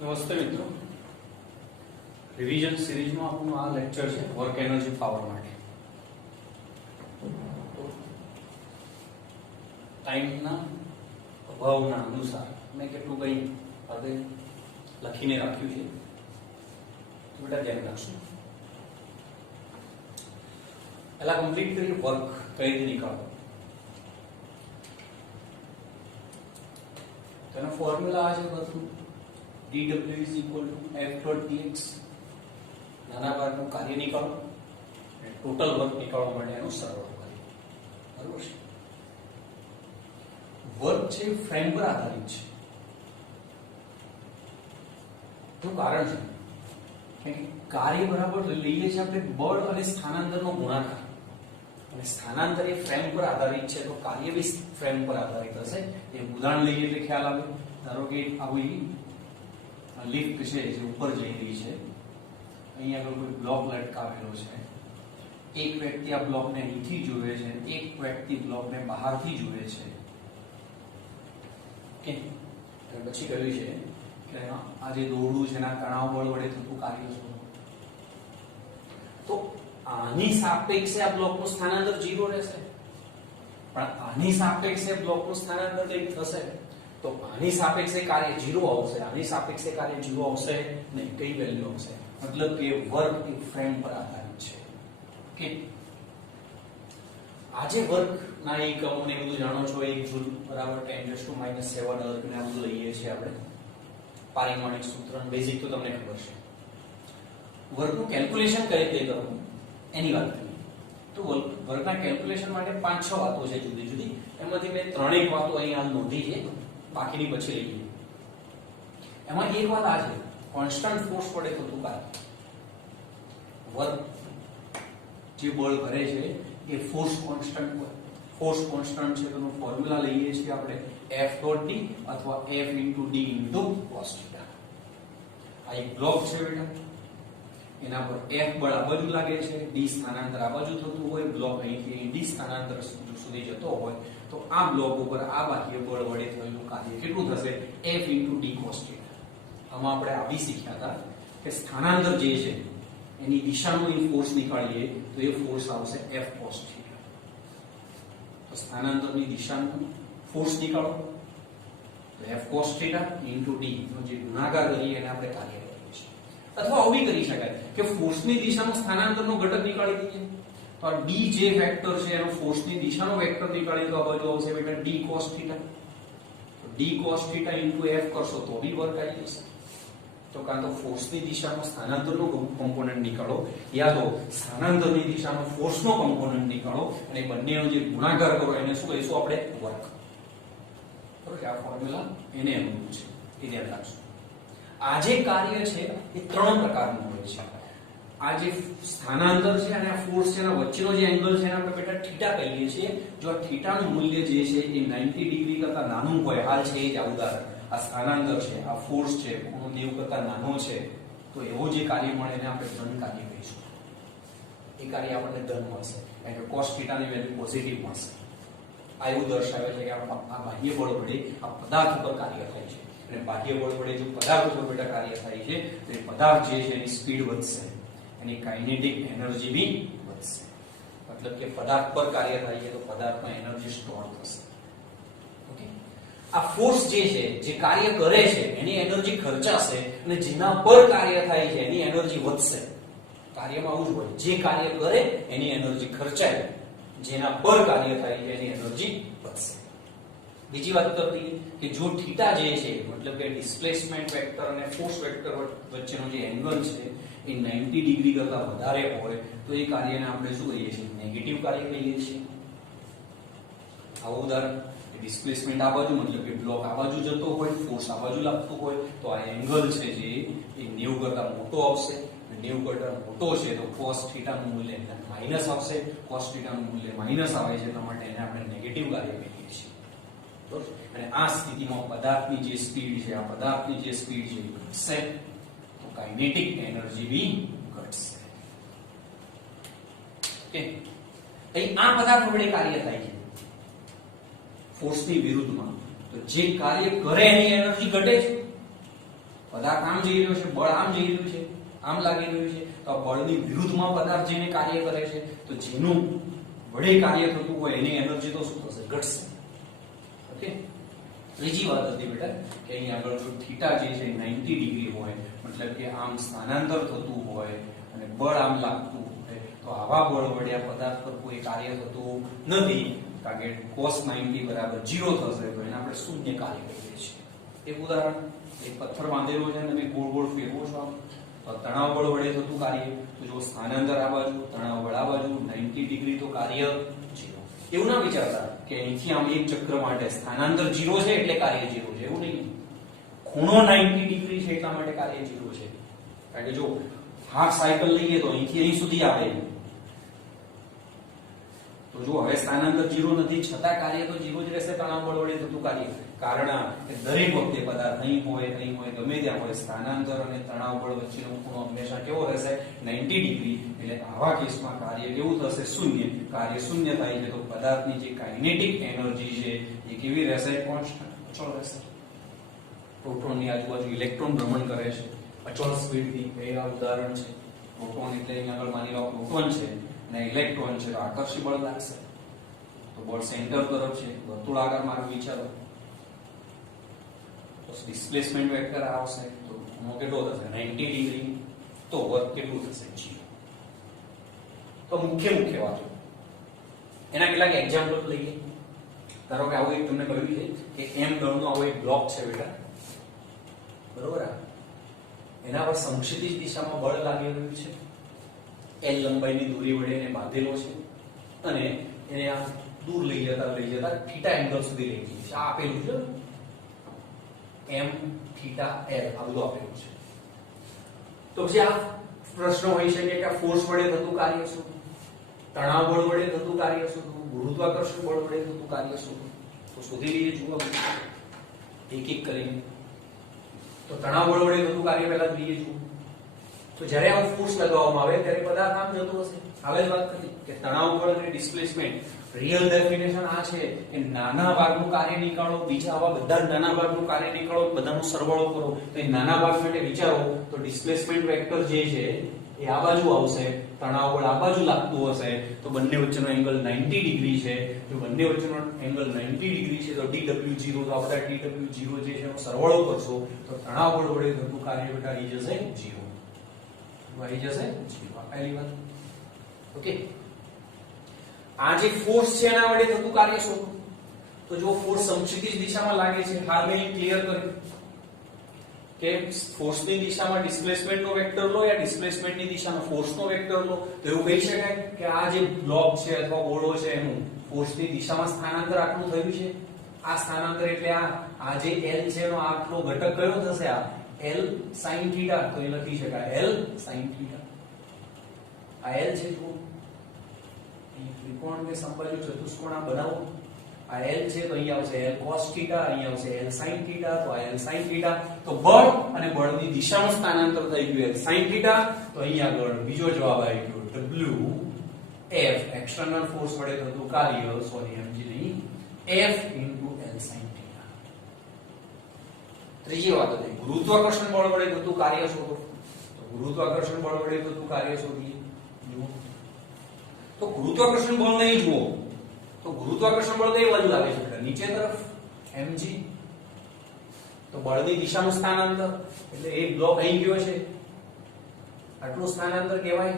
નમસ્તે મિત્રો, રિવિઝન સિરીઝમાં આપણું આ લેક્ચર છે વર્ક એનર્જી પાવર માટે. તો ટાઈમના અભાવના અનુસાર મેં કેટલું કંઈ આગળ લખીને રાખ્યું છે, બેટા ધ્યાન રાખશું. પહેલા કમ્પ્લીટ કરી વર્ક કઈ રીતે નીકાળો. તેનો ફોર્મ્યુલા આ છે બધું dw is equal to f dot dx. નાના ભાગનું કાર્ય નીકાળો અને ટોટલ વર્ક નીકાળવા માટે એનો સરવાળો કરો. બરાબર છે. વર્ક છે ફ્રેમ પર આધારિત છે. તો કારણ છે કે કાર્ય બરાબર લઈએ છીએ આપણે બળ અને સ્થાનાંતરનો ગુણાકાર, અને સ્થાનાંતર એ ફ્રેમ પર આધારિત છે, તો કાર્ય બી ફ્રેમ પર આધારિત હશે. એ ઉદાહરણ લઈએ એટલે ખ્યાલ આવે. ધારો કે આવી લિફ્ટ છે જે ઉપર જઈ રહી છે, અહીંયા આગળ કોઈ બ્લોક લટકાવેલો છે. એક વ્યક્તિ આ બ્લોકને અહીંથી જુએ છે, એક વ્યક્તિ બ્લોકને બહારથી જુએ છે. ઓકે, અને પછી કહ્યું છે કે આ જે દોરડું છે એના તણાવ બળ વડે થતું કાર્ય છે. તો આની સાપેક્ષે આ બ્લોકનું સ્થાનાંતર 0 રહેશે, પણ આની સાપેક્ષે બ્લોકનું સ્થાનાંતર કંઈક થશે. તો આની સાપેક્ષે કાર્ય 0 આવશે, આની સાપેક્ષે કાર્ય 0 આવશે નહીં. કઈ વેલ્યુ આવશે? મતલબ કે વર્ક એ ફ્રેમ પર આધારિત છે. ઓકે, આજે વર્ક ના એકમો ને બધું જાણો છો. 1 જૂલ બરાબર 10⁻⁷ અર્ગ ને આ બધું લઈએ છીએ આપણે. પારિમાણિક સૂત્ર બેઝિક તો તમને ખબર છે. વર્કનું કેલ્ક્યુલેશન કઈ રીતે કરવું એની વાત કરીએ. તો વર્કના કેલ્ક્યુલેશન માટે 5-6 વાતો છે જુદી જુદી. એમાંથી મેં 3 વાતો અહીં હાલ નોંધી છે, બાકીની પછી લઈએ. એમાં એક વાત આ છે, કોન્સ્ટન્ટ ફોર્સ વડે થતું કાર્ય. વર્ક જે બળ કરે છે એ ફોર્સ કોન્સ્ટન્ટ હોય. ફોર્સ કોન્સ્ટન્ટ છે, તેનો ફોર્મ્યુલા લઈએ છીએ આપણે F dot d અથવા F into d into cos theta. આ એક બ્લોક છે બેટા, એના પર F બળ આ બાજુ લાગે છે, d સ્થાનાંતર આ બાજુ થતું હોય, બ્લોક અહીંથી d સ્થાનાંતર સુધી જતો હોય, તો આ બ્લોક ઉપર આ બાહ્ય બળ વડે થયેલું કાર્ય કેટલું થશે? F into d cos theta. આમાં આપણે આવી શીખ્યા હતા કે સ્થાનાંતર જે છે એની દિશાનો એ ફોર્સ નીકાળીએ તો એ ફોર્સ આવશે F cos theta. તો સ્થાનાંતરની દિશાનો ફોર્સ નીકાળો તો F cos theta into d નો જે ગુણાકાર કરીએ એને આપણે કાર્ય કરીએ છીએ. અથવા આવું બી કરી શકાય કે ફોર્સની દિશાનો સ્થાનાંતરનો ઘટક નીકાળી દઈએ, તો આ d જે વેક્ટર છે એનો ફોર્સની દિશાનો વેક્ટર નીકાળીએ તો આ બાજુ આવશે બેટા d cos theta. તો d cos theta into F કરશો તો બી વર્ક આવી જશે. તો કાં તો ફોર્સની દિશાનો સ્થાનાંતરનો કોમ્પોનન્ટ નીકાળો, યા તો સ્થાનાંતરની દિશાનો ફોર્સનો કોમ્પોનન્ટ નીકાળો, અને બંનેનો જે ગુણાકાર કરો એને શું કહીશું આપણે? વર્ક. બરોબર, આ ફોર્મ્યુલા એને અનુરૂપ છે, એ ધ્યાન રાખજો. આ જે કાર્ય છે એ 3 પ્રકારનું હોય છે. આ જે સ્થાનાંતર છે અને આ ફોર્સ છે, એના વચ્ચેનો જે એંગલ છે એને આપણે બેટા થીટા કહીએ છીએ. જો આ થીટાનું મૂલ્ય જે છે એ 90 ડિગ્રી કરતા નાનું હોય, હાલ છે એ જ આ ઉદાહરણ, આ સ્થાનાંતર છે, આ ફોર્સ છે, ખૂણો 90 કરતા નાનો છે, તો એવો જે કાર્ય મળે એને આપણે ધન કાર્ય કહીશું. એ કાર્ય આપણને ધન મળશે, કારણ કે cos θ ની વેલ્યુ પોઝિટિવ મળશે. આ એવું દર્શાવે છે કે આ બાહ્ય બળ વડે આ પદાર્થ ઉપર કાર્ય થાય છે, અને બાહ્ય બળ વડે જો પદાર્થ ઉપર બેટા કાર્ય થાય છે તો એ પદાર્થ જે છે એની સ્પીડ વધશે, એની કાઇનેટિક એનર્જી બી વધશે. મતલબ કે પદાર્થ પર કાર્ય થાય છે તો પદાર્થમાં એનર્જી સ્ટોર થશે. ઓકે, આ ફોર્સ જે છે જે કાર્ય કરે છે એની એનર્જી ખર્ચાશે, અને જેના પર કાર્ય થાય છે એની એનર્જી વધશે. કાર્યમાં આવું જ હોય, જે કાર્ય કરે એની એનર્જી ખર્ચાય, જેના પર કાર્ય થાય છે એની એનર્જી વધશે. બીજી વાત કરતી કે જો થીટા જે છે, મતલબ કે ડિસ્પ્લેસમેન્ટ વેક્ટર અને ફોર્સ વેક્ટર વચ્ચેનો જે એંગલ છે એ 90 ડિગ્રી કરતા વધારે હોય તો એ કાર્યને આપણે શું કહીએ છીએ? નેગેટિવ કાર્ય કહીએ છીએ. આવું ઉદાહરણ, ડિસ્પ્લેસમેન્ટ આ બાજુ, મતલબ કે બ્લોક આ બાજુ જતો હોય, ફોર્સ આ બાજુ લાગતું હોય, તો આ એંગલ છે જે એ 90 કરતા મોટો આવશે. 90 કરતા મોટો છે તો cos θ નું મૂલ્ય માઈનસ આવશે. cos θ નું મૂલ્ય માઈનસ આવે છે, એટલા માટે એને આપણે નેગેટિવ કાર્ય કહીએ છીએ. અને આ સ્થિતિમાં પદાર્થની જે સ્પીડ છે, આ પદાર્થની જે સ્પીડ છે એ ઘટશે, તો કાઇનેટિક એનર્જી બી ઘટશે. ઓકે, અહીં આ પદાર્થ વડે કાર્ય થાય છે ફોર્સની વિરુદ્ધમાં, તો જે કાર્ય કરે એની એનર્જી ઘટે છે, પદાર્થ આમ જઈ રહ્યો છે, બળ આમ જઈ રહ્યું છે, આમ લાગી રહ્યું છે, તો આ બળની વિરુદ્ધમાં પદાર્થ જઈને કાર્ય કરે છે, તો જેનું વડે કાર્ય થતું હોય એની એનર્જી તો શું થશે? ઘટશે. ઓકે. ત્રીજી વાત હતી બેટા કે અહીં આગળ જો થીટા જે છે 90 ડિગ્રી હોય, મતલબ કે આમ સ્થાનાંતર થતું હોય અને બળ આમ લાગતું હોય, તો આવા બળ વડે આ પદાર્થ પર કોઈ કાર્ય થતું નથી, કારણ કે cos 90 બરાબર 0 થશે, તો એને આપણે શૂન્ય કાર્ય કહીએ છીએ. એક ઉદાહરણ, એક પથ્થર બાંધેલો છે, તમે ગોળ ગોળ ફેરવો છો તો તણાવ બળ વડે થતું કાર્ય, તો જો સ્થાનાંતર આ બાજુ, તણાવ બળ આ બાજુ, 90 ડિગ્રી તો કાર્ય 0. એવું ના વિચારતા કે અહીંથી આમ એક ચક્ર માટે સ્થાનાંતર 0 છે એટલે કાર્ય 0 છે, એવું નહીં. ખૂણો 90 ડિગ્રી છે એટલા માટે કાર્ય 0 છે. કારણ કે જો હાફ સાયકલ લઈએ તો અહીંથી અહીં સુધી આવે, તો જો હવે સ્થાનાંતર 0 નથી છતાં કાર્ય તો 0 જ રહેશે તણાવ બળ વડે થતું કાર્ય. કારણ કે દરેક વખતે પદાર્થ અહીં હોય ગમે ત્યાં હોય, સ્થાનાંતર અને તણાવ બળ વચ્ચેનો ખૂણો હંમેશા કેવો રહેશે? 90 ડિગ્રી. એટલે આવા કેસમાં કાર્ય કેવું થશે? શૂન્ય. કાર્ય શૂન્ય થાય છે તો પદાર્થની જે કાઇનેટિક એનર્જી છે એ કેવી રહેશે? કોન્સ્ટન્ટ, અચળ રહેશે. પ્રોટોનની આજુબાજુ ઇલેક્ટ્રોન ભ્રમણ કરે છે અચળ સ્પીડથી, એ આ ઉદાહરણ છે. પ્રોટોન એટલે અહીં આગળ માની લો પ્રોટોન છે અને ઇલેક્ટ્રોન છે, તો આકર્ષી બળ લાગશે, તો બળ સેન્ટર તરફ છે, વર્તુળાકાર માર્ગ વિચારો, તો ડિસ્પ્લેસમેન્ટ વેક્ટર આવશે, તો ખૂણો કેટલો થશે? 90 ડિગ્રી. તો વર્ક કેટલું થશે? 0. તો મુખ્ય વાતો એના કેટલાક એક્ઝામ્પલ લઈએ. ધારો કે આવું એક તમને કહ્યું છે કે m દળનો આવો એક બ્લોક છે બેટા, બરોબર? એના પર સમક્ષિતિજ દિશામાં બળ લાગી રહ્યું છે, l લંબાઈની દૂરી વડે એને બાંધેલો છે અને એને આ દૂર લઈ જતા થીટા એંગલ સુધી લઈ જાય છે. આ આપેલું છે m થીટા l, આ બધું આપેલું છે. તો પછી આ પ્રશ્ન હોઈ શકે કે આ ફોર્સ વડે થતું કાર્ય શું, તણાવ બળ વડે થતું કાર્ય શું, ગુરુત્વાકર્ષણ બળ વડે થતું કાર્ય શું, તો શોધી લઈએ. જુઓ એક એક કરીને. તો તણાવ બળ વડે થતું કાર્ય પહેલા જોઈએ. જુઓ તો જ્યારે આવું ફોર્સ લગાવવામાં આવે ત્યારે પદાર્થ આમ જતો હશે. હવે વાત કરી કે તણાવ બળ અને ડિસ્પ્લેસમેન્ટ, રિયલ ડેફિનેશન આ છે કે નાના ભાગનું કાર્ય નીકાળો, બીજા આવા બધા નાના ભાગનું કાર્ય નીકાળો, બધાનો સરવાળો કરો, તો એ નાના ભાગ માટે વિચારો તો ડિસ્પ્લેસમેન્ટ વેક્ટર જે છે એ આ બાજુ આવશે, તણાવ બળ આ બાજુ લાગતું હશે, તો બંને વચ્ચેનો એંગલ 90 ડિગ્રી છે. જો બંને વચ્ચેનો એંગલ 90 ડિગ્રી છે તો dw0, તો આપણે dw0 જે છે એનો સરવાળો કરશો તો તણાવ બળ વડે થતું કાર્ય બેટા આવી જશે 0. આવી જશે 0. આ પહેલી વાત. ઓકે. આ જે ફોર્સ છે એના વડે થતું કાર્ય શું? તો જો ફોર્સ સમક્ષિતિજ દિશામાં લાગે છે, હાલ મેં ક્લિયર કર્યું કે ફોર્સની દિશામાં ડિસ્પ્લેસમેન્ટનો વેક્ટર લો યા ડિસ્પ્લેસમેન્ટની દિશામાં ફોર્સનો વેક્ટર લો, તો એવું કહી શકાય કે આ જે બ્લોક છે અથવા ગોળો છે એનું ફોર્સની દિશામાં સ્થાનાંતર આટલું થયું છે. આ સ્થાનાંતર એટલે આ જે l છે એનો આટલો ઘટક કયો થશે? આ l sin થીટા. તો એ લખી શકાય l sin થીટા. આ l છે તો ત્રિકોણ કે સમબાજુ ચતુષ્કોણ બનાવો. આ l છે તો અહીં આવશે l cos થીટા, અહીં આવશે l sin થીટા, તો આ l sin થીટા. તો બળ અને બળની દિશામાં સ્થાનાંતર થઈ ગયું l sin થીટા. તો અહીં આગળ બીજો જવાબ આવી ગયો w f, એક્સટર્નલ ફોર્સ વડે થતું કાર્ય, સોરી સમજી નહીં, f l sin થીટા. ત્રીજી વાત હતી ગુરુત્વાકર્ષણ બળ વડે થતું કાર્ય શોધો. તો ગુરુત્વાકર્ષણ બળ વડે થતું કાર્ય શોધીએ. જુઓ તો ગુરુત્વાકર્ષણ બળ નહીં, જુઓ તો ગુરુત્વાકર્ષણ બળ કઈ બાજુ લાગે છે? નીચે તરફ, mg. તો બળની દિશાનું સ્થાનાંતર એટલે એક બ્લોક અહીં ગયો છે, આટલું સ્થાનાંતર કહેવાય.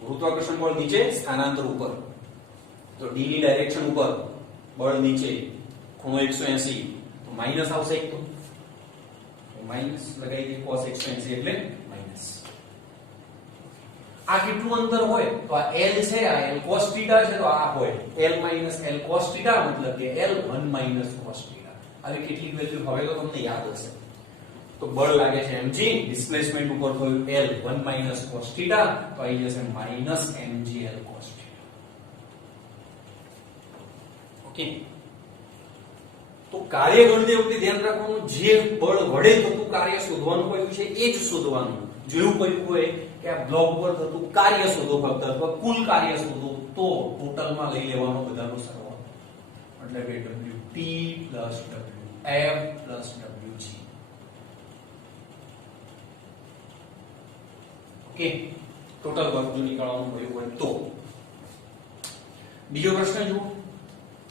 ગુરુત્વાકર્ષણ બળ નીચે, સ્થાનાંતર ઉપર. તો d ની ડાયરેક્શન ઉપર, બળ નીચે, ખૂણો 180, તો માઈનસ આવશે એક, તો માઈનસ લગાવી દે, cos 180 એટલે માઈનસ. આ કેટલું અંતર હોય? તો આ l છે, આ l cos થીટા છે, તો આ હોય l minus l cos theta, મતલબ કે l 1 minus cos થીટા. આવી કેટલીક વેલ્યુ હવે તો તમને યાદ હશે. તો બળ લાગે છે mg, ડિસ્પ્લેસમેન્ટ ઉપર થયું l 1 minus cos થીટા, તો આવી જશે minus mg l cos theta. Okay. તો કાર્ય ગણતી વખતે ધ્યાન રાખવાનું, જે બળ વડે થતું કાર્ય શોધવાનું કહ્યું છે એ જ શોધવાનું. જેવું કહ્યું હોય કે આ બ્લોક પર થતું કાર્ય શોધો ફક્ત, અથવા કુલ કાર્ય શોધો, તો ટોટલમાં લઈ લેવાનો બધાનો સરવાળો, એટલે કે wp + wf + wg. Okay, total work જો નીકળવાનું હોય તો. બીજો પ્રશ્ન જુઓ,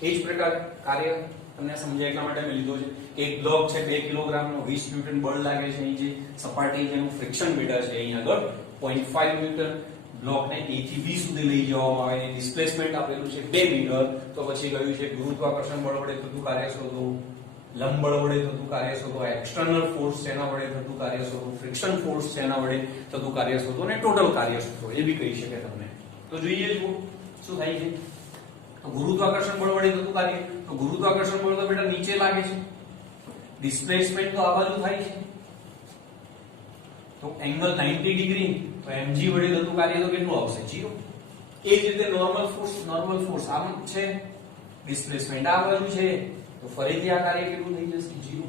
એ જ પ્રકાર કાર્ય તમને સમજાય એટલા માટે મેં લીધો છે કે એક બ્લોક છે 2 કિલોગ્રામનો 20 ન્યૂટન બળ લાગે છે. અહીં જે સપાટી જેનું ફ્રિક્શન મીટર છે અહીં આગળ 0.5 ન્યૂટન. બ્લોકને A થી B સુધી લઈ જવામાં આવે, ડિસ્પ્લેસમેન્ટ આપેલું છે 2 મીટર. તો પછી કહ્યું છે ગુરુત્વાકર્ષણ બળ વડે થતું કાર્ય શોધો, લંબ બળ વડે થતું કાર્ય શોધો, એક્સટર્નલ ફોર્સ જેના વડે થતું કાર્ય શોધો, ફ્રિક્શન ફોર્સ જેના વડે થતું કાર્ય શોધો અને ટોટલ કાર્ય શોધો. એ બી કહી શકે તમને. તો જોઈએ જુઓ શું થાય છે. તો ગુરુત્વાકર્ષણ બળ વડે થતું કાર્ય, તો ગુરુત્વાકર્ષણ બળ તો બેટા નીચે લાગે છે, ડિસ્પ્લેસમેન્ટ તો આ બાજુ થાય છે, તો એંગલ 90 ડિગ્રી, તો mg વડે થતું કાર્ય તો કેટલું આવશે? 0. એ જ રીતે નોર્મલ ફોર્સ આમ છે, ડિસ્પ્લેસમેન્ટ આ બાજુ છે, તો ફરીથી આ કાર્ય કેટલું થઈ જશે? 0.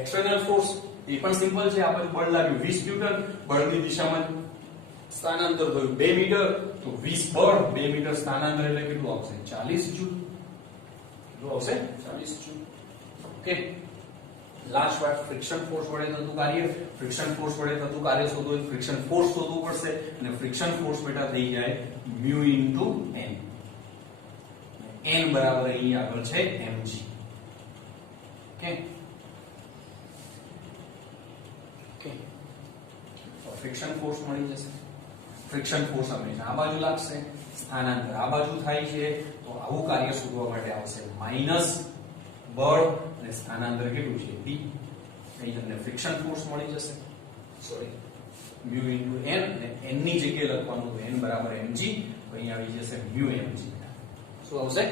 એક્સટર્નલ ફોર્સ એ પણ સિમ્પલ છે, આ બાજુ બળ લાગ્યું 20 ન્યૂટન, બળની દિશામાં સ્થાનાંતર થયું 2 મીટર, તો 20 બળ 2 મીટર સ્થાનાંતર એટલે કેટલું આવશે? 40 જૂલ. કેટલું આવશે? 40 જૂલ. ઓકે, લાસ્ટ વાત ફ્રિક્શન ફોર્સ વડે થતું કાર્ય. ફ્રિક્શન ફોર્સ વડે થતું કાર્ય શોધવું હોય, ફ્રિક્શન ફોર્સ શોધવું પડશે અને ફ્રિક્શન ફોર્સ બેટા થઈ જાય μ * n. n બરાબર અહીં આગળ છે mg. ઓકે ઓકે, તો ફ્રિક્શન ફોર્સ મળી જશે. ફ્રિક્શન ફોર્સ હંમેશા આ બાજુ લાગશે, સ્થાનાંતર આ બાજુ થાય છે, તો આવું કાર્ય શોધવા માટે આવશે માઈનસ બળ અને સ્થાનાંતર કેટલું છે? d. અહીં તમને ફ્રિક્શન ફોર્સ મળી જશે, સોરી μ * n, અને n ની જગ્યાએ લખવાનું તો n બરાબર mg, તો અહીં આવી જશે μ mg. શું આવશે?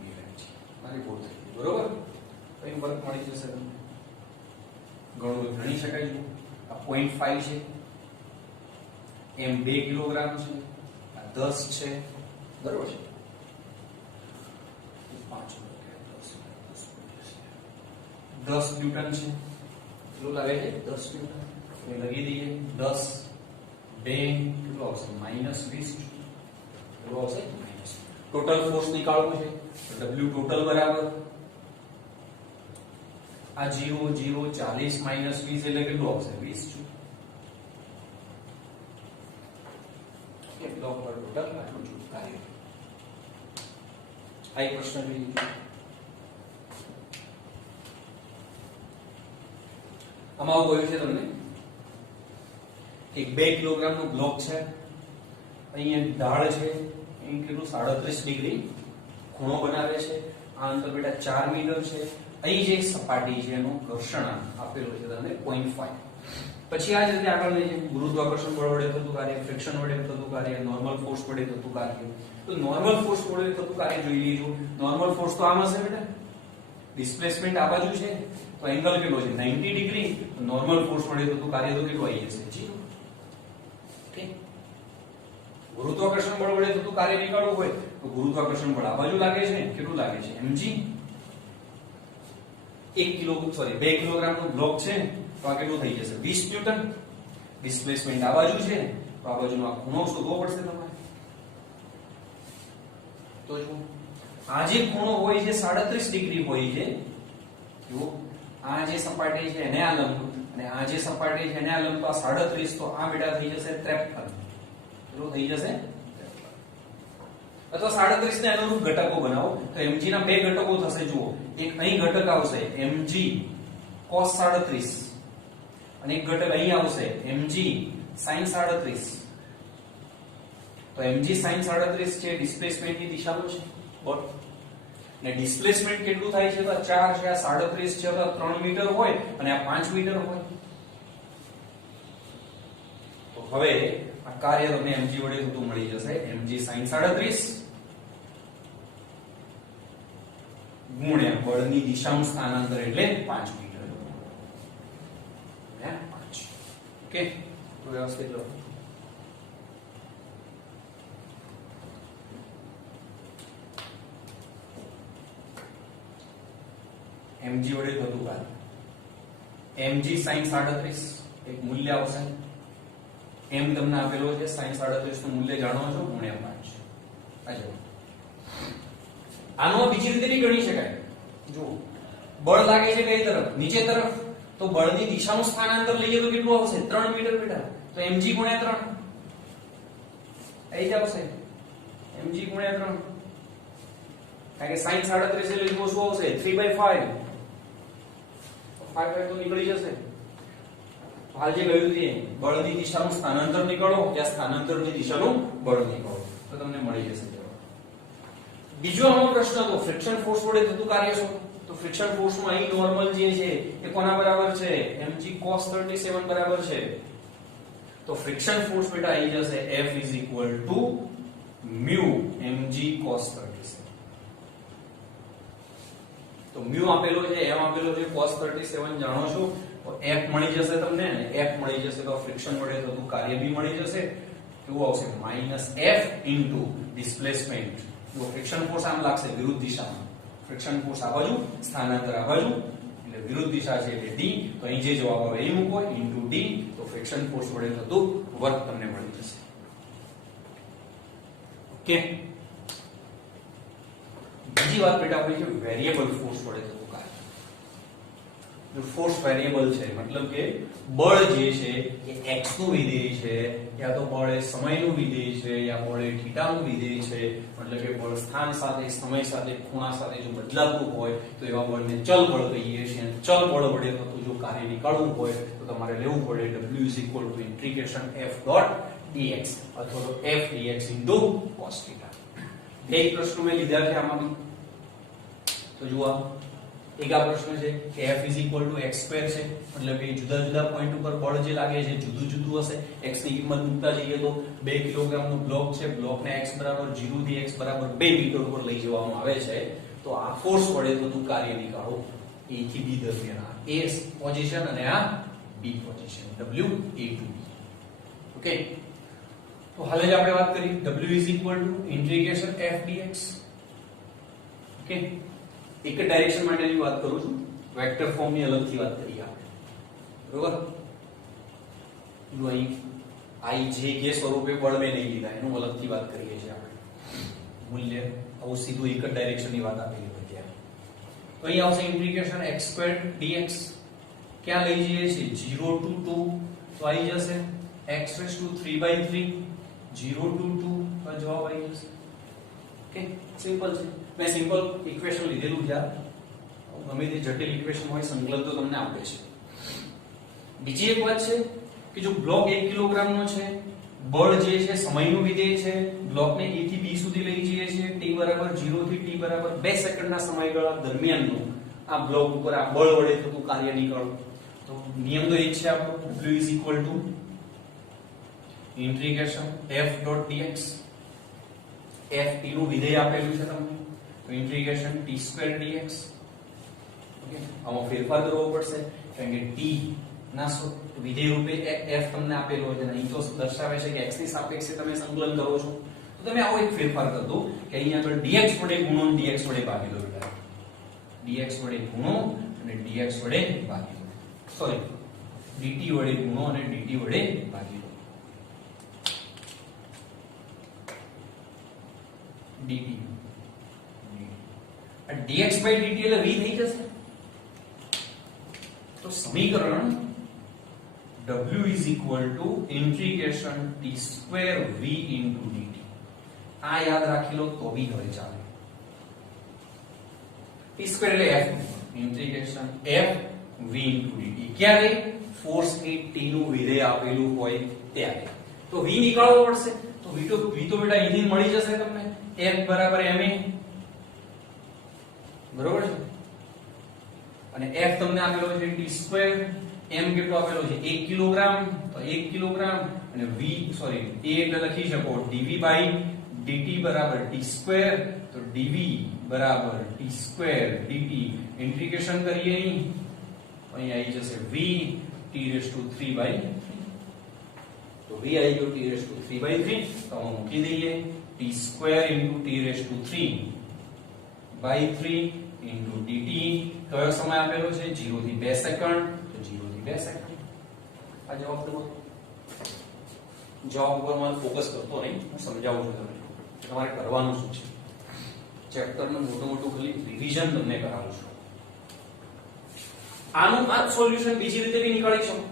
μ mg. મારી ભૂલ થઈ ગઈ, બરોબર. તો અહીં વર્ક મળી જશે તમને. ઘણું ગણી શકાય છે. આ 0.5 છે, m 2 કિલોગ્રામ છે, આ 10 છે, બરોબર છે. 10 ન્યૂટન છે, કેટલું લાગે છે? 10 ન્યૂટન. એ લખી દઈએ 10 2 કેટલું આવશે? -20. કેટલું આવશે? માઈનસ. ટોટલ ફોર્સ નીકાળવું છે, તો W ટોટલ બરાબર આ 0 0 40 - 20 એટલે કેટલું આવશે? 20 જૂલ. કે બ્લોક પર ટોટલ આટલું જૂલ કાર્ય. આ એક પ્રશ્ન જોઈએ. આમાં આવું કહ્યું છે તમને કે 2 કિલોગ્રામનો બ્લોક છે, અહીંયા ઢાળ છે, અહીં કેટલું 37 ડિગ્રી ખૂણો બનાવે છે, આ અંતર બેટા 4 મીટર છે. અહીં જે સપાટી છે એનું ઘર્ષણ આપેલું છે તમને 0.5. પછી આ જ રીતે આગળ લઈ જઈએ, ગુરુત્વાકર્ષણ બળ વડે થતું કાર્ય, ફ્રિક્શન વડે થતું કાર્ય, નોર્મલ ફોર્સ વડે થતું કાર્ય. તો નોર્મલ ફોર્સ વડે થતું કાર્ય જોઈ લીધું. નોર્મલ ફોર્સ તો આમ હશે બેટા, ડિસ્પ્લેસમેન્ટ આ બાજુ છે, તો એંગલ કેટલો છે? 90 ડિગ્રી. નોર્મલ ફોર્સ વડે થતું કાર્ય તો કેટલું આવી જશે? 0. ઓકે, ગુરુત્વાકર્ષણ બળ વડે થતું કાર્ય નીકાળવું હોય તો ગુરુત્વાકર્ષણ બળ આ બાજુ લાગે છે, કેટલું લાગે છે? mg. 2 કિલોગ્રામનો બ્લોક છે, તો આ કેટલું થઈ જશે? 20 ન્યૂટન. ડિસ્પ્લેસમેન્ટ આ બાજુ છે, તો આ બાજુનો આ ખૂણો શોધવો પડશે તમારે. તો જો આ જે ખૂણો હોય છે 37 ડિગ્રી હોય છે, જો આ જે સપાટી છે એને આ લંબ અને આ જે સપાટી છે એને આ લંબ, તો આ 37, તો આ બેટા થઈ જશે 53. કેટલું થઈ જશે? 53. અથવા 37 ને અનુરૂપ ઘટકો બનાવો તો mg ના બે ઘટકો થશે. જુઓ, એક અહીં ઘટક આવશે mg cos 37 અને એક ઘટક અહીં આવશે mg sin 37. તો mg sin 37 છે ડિસ્પ્લેસમેન્ટ ની દિશાનું છે, બરાબર. ને ડિસ્પ્લેસમેન્ટ કેટલું થાય છે? તો 4 છે, આ 37 છે, તો 3 મીટર હોય અને આ 5 મીટર હોય. તો હવે આ કાર્ય તમને mg વડે થતું મળી જશે, mg sin 37 ગુણ્યા બળની દિશાનું સ્થાનાંતર એટલે 5 મીટર. 5. ઓકે, તો વ્યવસ્થિત લો. mg વડે થતું કાર્ય mg sin 37 એક મૂલ્ય આવશે, m તમને આપેલો છે, sin 37 નું મૂલ્ય જાણો છો, ગુણ્યા 5. આ જો આનો બીજી રીતે નહીં ગણી શકાય. જો બળ લાગે છે કઈ તરફ? નીચે તરફ. તો બળની દિશાનું સ્થાનાંતર લઈએ તો કેટલું આવશે? 3 મીટર બેટા. તો mg ગુણ્યા 3 આવી જશે mg ગુણ્યા 3 કારણ કે sin 37 એટલે શું આવશે 3/5 5 તો નીકળી જશે હાલ જે કહ્યું છે બળની દિશાનું સ્થાનાંતર નીકળો કે સ્થાનાંતરની દિશાનું બળ નીકળો તો તમને મળી જશે જવાબ બીજો આનો પ્રશ્ન હતો ફ્રિક્શન ફોર્સ વડે થતું કાર્ય શું તો ફ્રિક્શન ફોર્સ માં અહીં નોર્મલ જે છે એ કોના બરાબર છે mg cos 37 બરાબર છે તો ફ્રિક્શન ફોર્સ બેટા આવી જશે F mu mg cos 37 તો mu આપેલો છે m આપેલો છે cos 37 જાણો છો તો F મળી જશે તમને ને F મળી જશે તો ફ્રિક્શન વડે થતું કાર્ય બી મળી જશે કેવું આવશે -F ડિસ્પ્લેસમેન્ટ જો ફ્રિક્શન ફોર્સ આમ લાગશે વિરુદ્ધ દિશામાં ફ્રિક્શન ફોર્સ આ બાજુ સ્થાનાંતર આ બાજુ એટલે વિરુદ્ધ દિશા છે એટલે d તો અહીં જે જવાબ આવે એ મૂકો * d તો ફ્રિક્શન ફોર્સ વડે થતું વર્ક તમને મળી જશે ઓકે બીજી વાત બેટા હોય છે વેરિયેબલ ફોર્સ વડે થતું કાર્ય જો ફોર્સ વેરિયેબલ છે મતલબ કે બળ જે છે એ x નું વિધેય છે યા તો બળ એ સમયનું વિધેય છે યા બળ એ થીટાનું વિધેય છે મતલબ કે બળ સ્થાન સાથે સમય સાથે ખૂણા સાથે જો બદલાતું હોય તો એવા બળને ચલ બળ કહીએ છીએ ચલ બળ વડે થતું જો કાર્ય નીકાળવું હોય તો તમારે લેવું પડે w=F.dx અથવા તો F dx cos θ એક પ્રશ્ન મેં લીધા છે આમાં તો જુઓ એક આ પ્રશ્ન છે કે F x2 છે મતલબ કે જુદા જુદા પોઈન્ટ ઉપર બળ જે લાગે છે જુદું જુદું હશે x ની કિંમત મૂકતા જઈએ તો 2 કિલોગ્રામ નું બ્લોક છે બ્લોકને x 0 થી x 2 મીટર ઉપર લઈ જવામાં આવે છે તો આ ફોર્સ વડે થતું કાર્ય નીકાળો A થી B દરમિયાન આ A પોઝિશન અને આ B position W A to B okay તો હાલે જ આપણે વાત કરી w=F dx ઓકે એક ડાયરેક્શન માટેની વાત કરું છું વેક્ટર ફોર્મની અલગથી વાત કરીએ આપણે બરોબર જો અહીં I J કે સ્વરૂપે બળ મેં નહીં લીધા એનું અલગથી વાત કરીએ છીએ આપણે મૂલ્ય આવું સીધું એક જ ડાયરેક્શનની વાત આપેલી હોય ત્યારે તો અહીં આવશે * x² dx ક્યાં લઈ જઈએ છીએ 0 to 2 તો આવી જશે x⁵ 0 to 2 તો જવાબ આવી જશે ઓકે સિમ્પલ છે મેં સિમ્પલ ઇક્વેશન લીધેલું છે ગમે તે જટિલ ઇક્વેશન હોય સંકલન તો તમને આપે છે બીજી એક વાત છે કે જો બ્લોક 1 કિલોગ્રામ નો છે બળ જે છે સમયનું વિધેય છે બ્લોકને A થી B સુધી લઈ જઈએ છીએ t 0 થી t 2 સેકન્ડના સમયગાળા દરમિયાનનું આ બ્લોક ઉપર આ બળ વડે થતું કાર્ય નીકળો તો નિયમ તો એ જ છે આપણો w=F.dx F t નું વિધેય આપેલું છે તમને તો * t²dx ઓકે આમાં ફેરફાર કરવો પડશે કારણ કે t ના વિધેય રૂપે f તમને આપેલો હોય છે અહીં તો દર્શાવે છે કે x ની સાપેક્ષે તમે સંકલન કરો છો તો તમે આવો એક ફેરફાર કરી દો કે અહીંયા આગળ dx વડે ગુણો dx વડે ભાગી દો બેટા dx વડે ગુણો અને dx વડે ભાગી દો સોરી dt વડે ગુણો અને dt વડે ભાગી દો dt આ dx/dt એટલે v થઈ જશે તો સમીકરણ w=t²v dt આ યાદ રાખી લો તો બી હવે ચાલે t² એટલે f ∫f v dt ક્યારે ફોર્સ એ t નું વિધેય આપેલું હોય ત્યારે તો v નીકાળવો પડશે તો v તો બેટા અહીંથી મળી જશે તમને f = ma બરોબર છે અને f તમને આપેલો છે t² m કેટલો આપેલો છે 1 કિલોગ્રામ તો 1 કિલોગ્રામ અને v સોરી a એટલે લખી શકો dv/dt t² તો dv t² dt ઇન્ટિગ્રેશન કરીએ અહીં આવી જશે v t3/3 તો v આવી ગયો t3/3 તો હું મૂકી દઈએ t²t3/3 dt કયો સમય આપેલો છે 0 થી 2 સેકન્ડ તો 0 થી 2 સેકન્ડ આ જવાબ દો જવાબ ઉપર મને ફોકસ કરતો નહીં હું સમજાવું છું તમને તમારે કરવાનું શું છે ચેપ્ટરનું મોટું ખાલી રિવિઝન તમને કરાવું છું આનું આ સોલ્યુશન બીજી રીતે બી નીકાળી શકો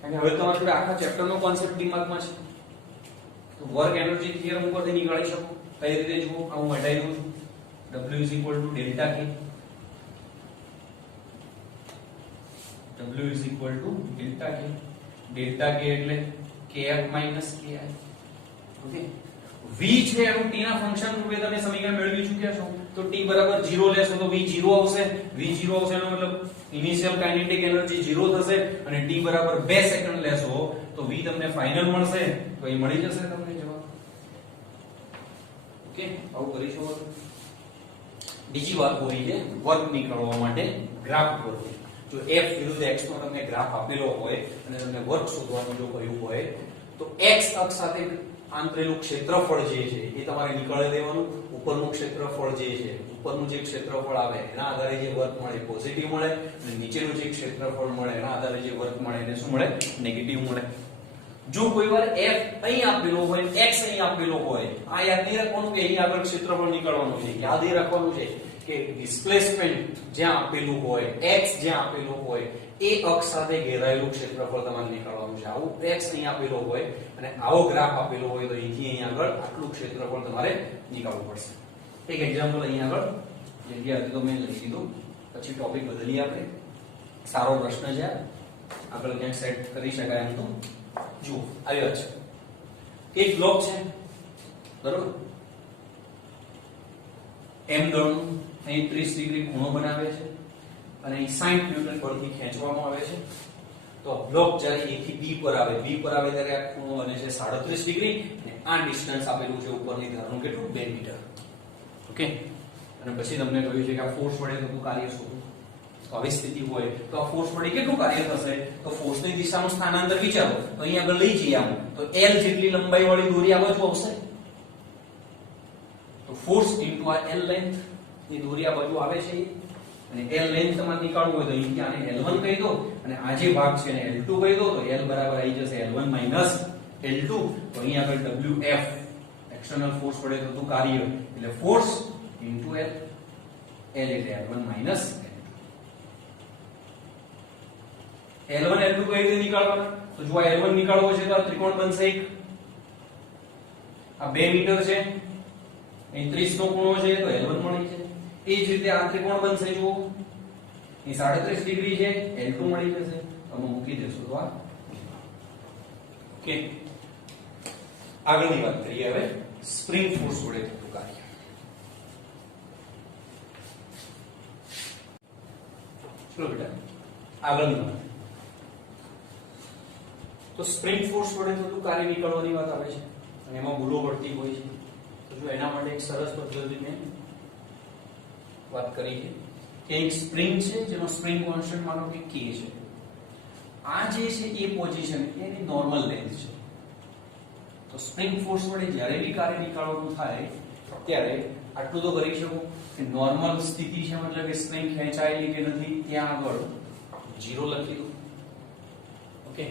કારણ કે હવે તમારા જોડે આખા ચેપ્ટરનો કોન્સેપ્ટ દિમાગમાં છે. તો વર્ક એનર્જી થિયરમ ઉપરથી નીકાળી શકો. કઈ રીતે જુઓ, આ હું હટાવી દઉં છું. W is equal to delta K. W is equal to delta K. delta K એટલે kf minus ki. Okay, v છે એનું t ના ફંક્શન રૂપે તમે સમીકરણ મેળવી ચૂક્યા છો. તો t બરાબર 0 લેશો તો v 0 આવશે. v 0 આવશે એનો મતલબ ઇનિશિયલ કાઇનેટિક એનર્જી 0 થશે અને t બરાબર 2 સેકન્ડ લેશો તો v તમને ફાઇનલ મળશે. તો એ મળી જશે તમને જવાબ. ઓકે, આવું કરી શકો. બીજી વાત હોય છે વર્ક નીકળવા માટે ગ્રાફ દોરવો. જો f વિરુદ્ધ x નો તમને ગ્રાફ આપેલો હોય અને તમને વર્ક શોધવાનું જો કહ્યું હોય તો x અક્ષ સાથે આંતરેલું ક્ષેત્રફળ જે છે એ તમારે નીકાળી દેવાનું. ઉપરનું ક્ષેત્રફળ જે છે, ઉપરનું જે ક્ષેત્રફળ આવે એના આધારે જે વર્ક મળે પોઝિટિવ મળે અને નીચેનું જે ક્ષેત્રફળ મળે એના આધારે જે વર્ક મળે એને શું મળે, નેગેટિવ મળે. જો કોઈવાર f અહીં આપેલો હોય x અહીં આપેલો હોય, આ યાદ નહીં રાખવાનું કે અહીં આગળ ક્ષેત્રફળ નીકાળવાનું છે. યાદ એ રાખવાનું છે કે ડિસ્પ્લેસમેન્ટ જ્યાં આપેલું હોય, x જ્યાં આપેલું હોય એ અક્ષ સાથે ઘેરાયેલું ક્ષેત્રફળ તમારે નીકાળવાનું છે. આવું x અહીં આપેલો હોય અને આવો ગ્રાફ આપેલો હોય તો અહીંથી અહીં આગળ આટલું ક્ષેત્રફળ તમારે નીકાળવું પડશે. એક એક્ઝામ્પલ અહીં આગળ જગ્યા હતી તો મેં લઈ લીધું. પછી ટોપિક બદલીએ આપણે. સારો પ્રશ્ન છે, આગળ ક્યાંક સેટ કરી શકાય એમ. તો જુઓ, આવ્યો છે એક બ્લોક છે બરોબર, m દળનું અહીં 30 ડિગ્રી ખૂણો બનાવે છે અને અહીં 60 ન્યૂટન બળથી ખેંચવામાં આવે છે. તો બ્લોક જ્યારે a થી b પર આવે ત્યારે આ ખૂણો બને છે 37 ડિગ્રી અને આ ડિસ્ટન્સ આપેલું છે ઉપરની ધારનું કેટલું 2 મીટર. ઓકે, અને પછી તમને કહ્યું છે કે આ ફોર્સ વડે થતું કાર્ય શોધો. તો આવી સ્થિતિ હોય તો આ ફોર્સ વડે કેટલું કાર્ય થશે? તો ફોર્સની દિશાનું સ્થાનાંતર વિચારો. તો અહીં આગળ લઈ જઈએ આમ તો l જેટલી લંબાઈ વાળી દોરી આ બાજુ આવશે. તો ફોર્સ ઇન્ટુ આ l લેન્થ ની દોરી આ બાજુ આવે છે અને l લેન્થ તમારે નીકાળવું હોય તો અહીંથી આને l1 કહી દો અને આ જે ભાગ છે એને l2 કહી દો. તો l બરાબર આવી જશે l1 minus l2. તો અહીં આગળ wf એક્સટર્નલ ફોર્સ વડે થતું કાર્ય એટલે ફોર્સ ઇન્ટુ l. l એટલે l1 minus L1 L2 કઈ રીતે નીકાળવાના? તો જો આ L1 નીકાળવો છે તો આ ત્રિકોણ બનશે એક. આ 2 મીટર છે, અહીં 30 નો ખૂણો છે તો L1 મળી છે. એ જ રીતે આ ત્રિકોણ બનશે જુઓ, અહીં 37 ડિગ્રી છે, L2 મળી જશે. તમે મૂકી દેશો તો આ. ઓકે, આગળની વાત કરીએ હવે સ્પ્રિંગ ફોર્સ વડે થતું કાર્ય. ચલો બેટા આગળની વાત. તો સ્પ્રિંગ ફોર્સ વડે થતું કાર્ય નીકળવાની વાત આવે છે અને એમાં ભૂલો પડતી હોય છે. તો જો એના માટે એક સરસ પદ્ધતિ મેં વાત કરી છે કે એક સ્પ્રિંગ છે જેનો સ્પ્રિંગ કોન્સ્ટન્ટ માનો કે k છે. આ જે છે એ પોઝિશન એની નોર્મલ લેન્થ છે. તો સ્પ્રિંગ ફોર્સ વડે જ્યારે બી કાર્ય નીકાળવાનું થાય ત્યારે આટલું તો કરી શકો કે નોર્મલ સ્થિતિ છે મતલબ કે સ્પ્રિંગ ખેંચાયેલી કે નથી ત્યાં આગળ 0 લખી દો. ઓકે,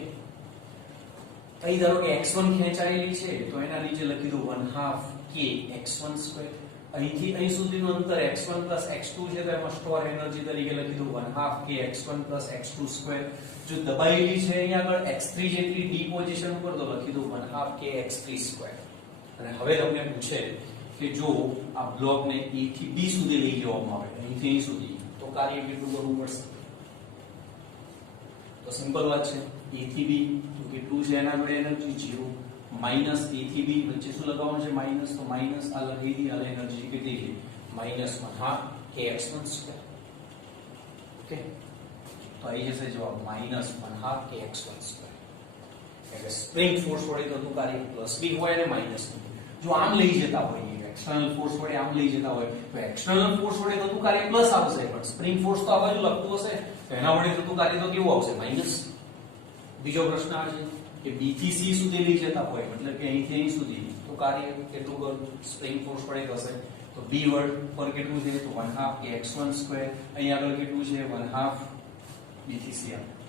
અહીં ધારો કે x1 ખેંચાયેલી છે તો એના નીચે લખી દો 1/2 k x1². અહીંથી અહીં સુધીનું અંતર x1 x2 છે તો એમાં સ્ટોર એનર્જી તરીકે લખી દો 1/2 k x1 x2². જો દબાયેલી છે અહીં આગળ x3 જેટલી d પોઝિશન ઉપર તો લખી દો 1/2 k x3². અને હવે તમને પૂછે કે જો આ બ્લોકને a થી b સુધી લઈ જવામાં આવે અહીંથી અહીં સુધી તો કાર્ય કેટલું કરવું પડશે? તો સિમ્પલ વાત છે, a થી b તો કેટલું છે એના જોડે એનર્જી 0 માઈનસ a થી b વચ્ચે શું લગાવવાનું છે? માઈનસ. તો માઈનસ આ લખી દી અને એનર્જી કેટલી છે? -1/2 k x1². ઓકે, તો આવી જશે જવાબ -1/2 k x1². એટલે સ્પ્રિંગ ફોર્સ વડે થતું કાર્ય પ્લસ b હોય અને માઈનસ b. જો આમ લઈ જતા હોય એક્સટર્નલ ફોર્સ વડે આમ લઈ જતા હોય તો એક્સટર્નલ ફોર્સ વડે થતું કાર્ય પ્લસ આવશે પણ સ્પ્રિંગ ફોર્સ તો આ બાજુ લખતું હશે તો એના વડે થતું કાર્ય તો કેવું આવશે? માઈનસ. બીજો પ્રશ્ન આ છે કે b થી c સુધી લઈ જતા હોય મતલબ કે અહીંથી અહીં સુધી તો કાર્ય કેટલું કરું? સ્પ્રિંગ ફોર્સ વડે થશે. તો b વર્ડ પર કેટલું છે? તો 1/2 k x1². અહીં આગળ કેટલું છે? 1/2 b થી c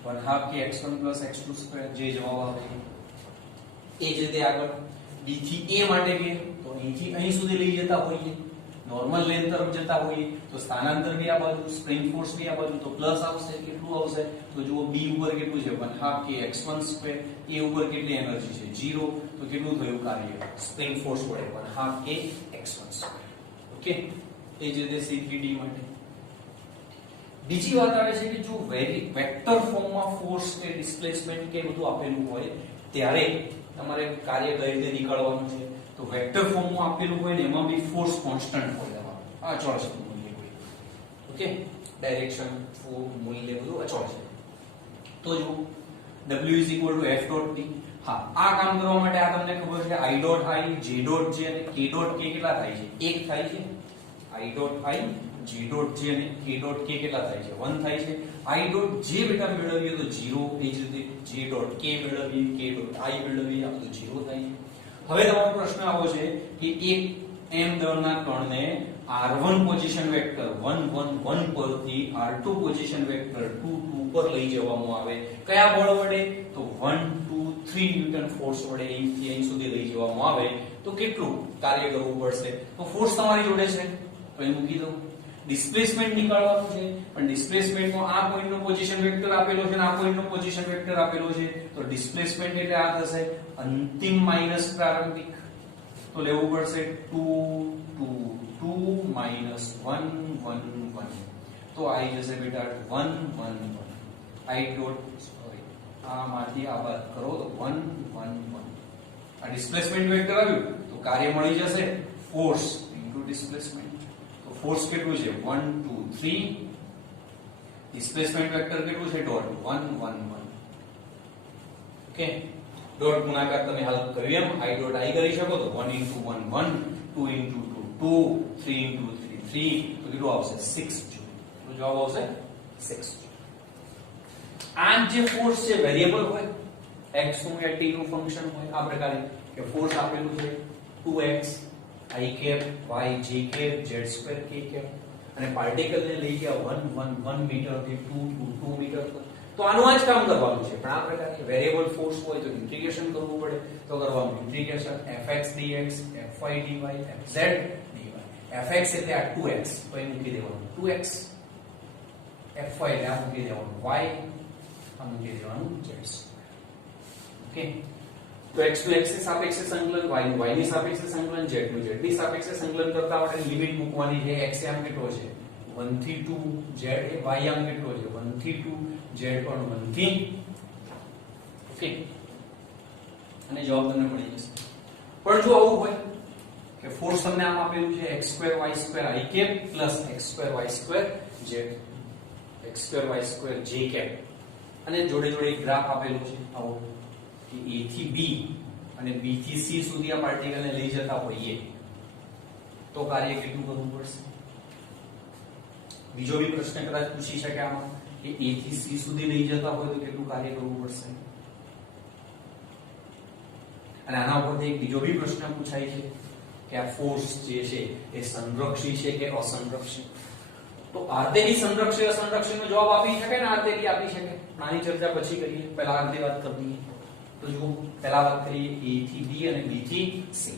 1/2 k x1 x2² જે જવાબ આવે. એ જ રીતે આગળ b થી a માટે કે તો અહીંથી અહીં સુધી લઈ જતા હોઈએ નોર્મલ લેન્થ તરફ જતા હોઈએ તો સ્થાનાંતર બી આ બાજુ, સ્પ્રિંગ ફોર્સ બી આ બાજુ, તો પ્લસ આવશે. કેટલું આવશે? તો જુઓ b ઉપર કેટલું છે 1/2 kx1² a ઉપર કેટલી એનર્જી છે 0, તો કેટલું થયું કાર્ય સ્પ્રિંગ ફોર્સ વડે 1/2 kx1². ઓકે, એ જ રીતે C3d માટે બીજી વાત આવે છે કે જો વેક્ટર ફોર્મમાં ફોર્સ કે ડિસ્પ્લેસમેન્ટ કે બધું આપેલું હોય ત્યારે તમારે કાર્ય કઈ રીતે નીકળવાનું છે. તો વેક્ટર ફોર્મમાં આપેલું હોય ને એમાં બી ફોર્સ કોન્સ્ટન્ટ હોય તમારું, અચળ છે મૂલ્ય હોય. ઓકે, ડાયરેક્શન મૂલ્ય બધું અચળ છે. તો જો w = F.t. હા, આ કામ કરવા માટે આ તમને ખબર છે I.I, J.J અને K.K કેટલા થાય છે? 1 થાય છે. I.I, J.J અને K.K કેટલા થાય છે? 1 થાય છે. I.J બેટા મેળવીએ તો 0, એ જ રીતે J.K મેળવીએ, K.I મેળવીએ, આ બધું 0 થાય છે. હવે તમારો પ્રશ્ન આવો છે કે એક m દળના કણને r1 પોઝિશન વેક્ટર 1 1 1 પરથી r2 પોઝિશન વેક્ટર 2 2 પર લઈ જવામાં આવે કયા બળ વડે? તો 1 2 3 ન્યૂટન ફોર્સ વડે અહીંથી અહીં સુધી લઈ જવામાં આવે તો કેટલું કાર્ય કરવું પડશે? તો ફોર્સ તમારી જોડે છે તો અહીં મૂકી દો. ડિસ્પ્લેસમેન્ટ નીકાળવાનું છે, પણ ડિસ્પ્લેસમેન્ટમાં આ પોઈન્ટનો પોઝિશન વેક્ટર આપેલો છે અને આ પોઈન્ટનો પોઝિશન વેક્ટર આપેલો છે, તો ડિસ્પ્લેસમેન્ટ એટલે આ થશે અંતિમ માઈનસ પ્રારંભિક. તો લેવું પડશે 2 2 2 minus 1 1 1, તો આવી જશે બેટા 1 1 1. I dot સોરી આમાંથી આ બાદ કરો તો 1 1 1. આ ડિસ્પ્લેસમેન્ટ વેક્ટર આવ્યું તો કાર્ય મળી જશે ફોર્સ ઇન્ટુ ડિસ્પ્લેસમેન્ટ. તો ફોર્સ કેટલું છે 1 2 3, ડિસ્પ્લેસમેન્ટ વેક્ટર કેટલું છે ડોટ 1 1 1. ઓકે, ડોટ ગુણાકાર તમે હાલ કર્યું એમ I dot I કરી શકો તો 1 into 1 1, 2 into 2 2, 3 into 3 3, તો કેટલું આવશે 6 જૂલ. તો જવાબ આવશે 6 જૂલ. આ જે ફોર્સ છે વેરીએબલ હોય, x નું या t નું ફંક્શન હોય, આ પ્રકારે કે ફોર્સ આપેલું છે 2x i cap y j cap z2 k cap અને પાર્ટિકલ ને લઈ ગયા 1 1 1 મીટર થી 2 2 2 મીટર પર, તો આનું આ જ કામ કરવાનું છે. પણ આ પ્રકારે વેરીએબલ ફોર્સ હોય તો ઇન્ટિગ્રેશન કરવું પડે, તો કરવાનું integration fx dx fy dy fz dy. fx એટલે આ 2x તો એ મૂકી દેવાનું 2x, fy એટલે આ મૂકી દેવાનું y, આ મૂકી દેવાનું z. ઓકે, તો x નું x ની સાપેક્ષે સંકલન, y નું y ની સાપેક્ષે સંકલન, z નું z ની સાપેક્ષે સંકલન કરતા આપણે લિમિટ મૂકવાની છે. x આમ કેટલો છે 1 થી 2, z એ y આમ કેટલો છે 1 થી 2, z પણ 1 થી. ઓકે, અને જવાબ તમને મળી જશે. પણ જો આવું હોય કે ફોર્સ તમને આમ આપેલું છે x2 y2 i cap plus x2 y2 z x2 y2 j cap અને જોડે જોડે એક ગ્રાફ આપેલું છે આવો કે a થી b અને b થી c સુધી આ પાર્ટિકલને લઈ જતા હોઈએ તો કાર્ય કેટલું કરવું પડશે? બીજો બી પ્રશ્ન કદાચ પૂછી શકે આમાં કે a થી c સુધી લઈ જતા હોય તો કેટલું કાર્ય કરવું પડશે? અને આના ઉપરથી એક બીજો બી પ્રશ્ન પૂછાય છે કે આ ફોર્સ જે છે એ સંરક્ષી છે કે અસંરક્ષી? તો આર્ધેની સંરક્ષી અસંરક્ષીનો જવાબ આપી શકે ને આર્ધેની આપી શકે. આની ચર્ચા પછી કરીએ, પહેલા આર્ધે વાત કરી દઈએ. તો જો પહેલા વાત કરીએ a થી b અને b થી c.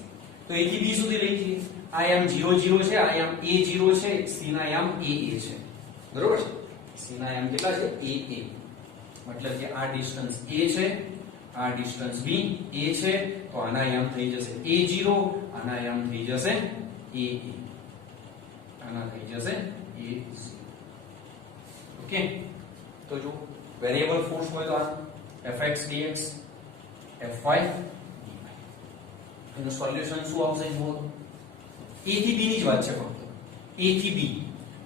તો a થી b સુધી લઈ જઈએ. આ આમ 0 0 છે, આ આમ a 0 છે, c ના આમ a a છે. બરોબર છે? c ના આમ કેટલા છે a a. મતલબ કે આ ડિસ્ટન્સ a છે, આ ડિસ્ટન્સ b a છે, તો આના આમ થઈ જશે a0, આના આમ થઈ જશે a a, આના થઈ જશે a0. ઓકે, તો જો વેરીએબલ ફોર્સ હોય તો આ fx dx fy dy. એનું સોલ્યુશન શું આવશે જુઓ. a થી b ની જ વાત છે ફક્ત. a થી b,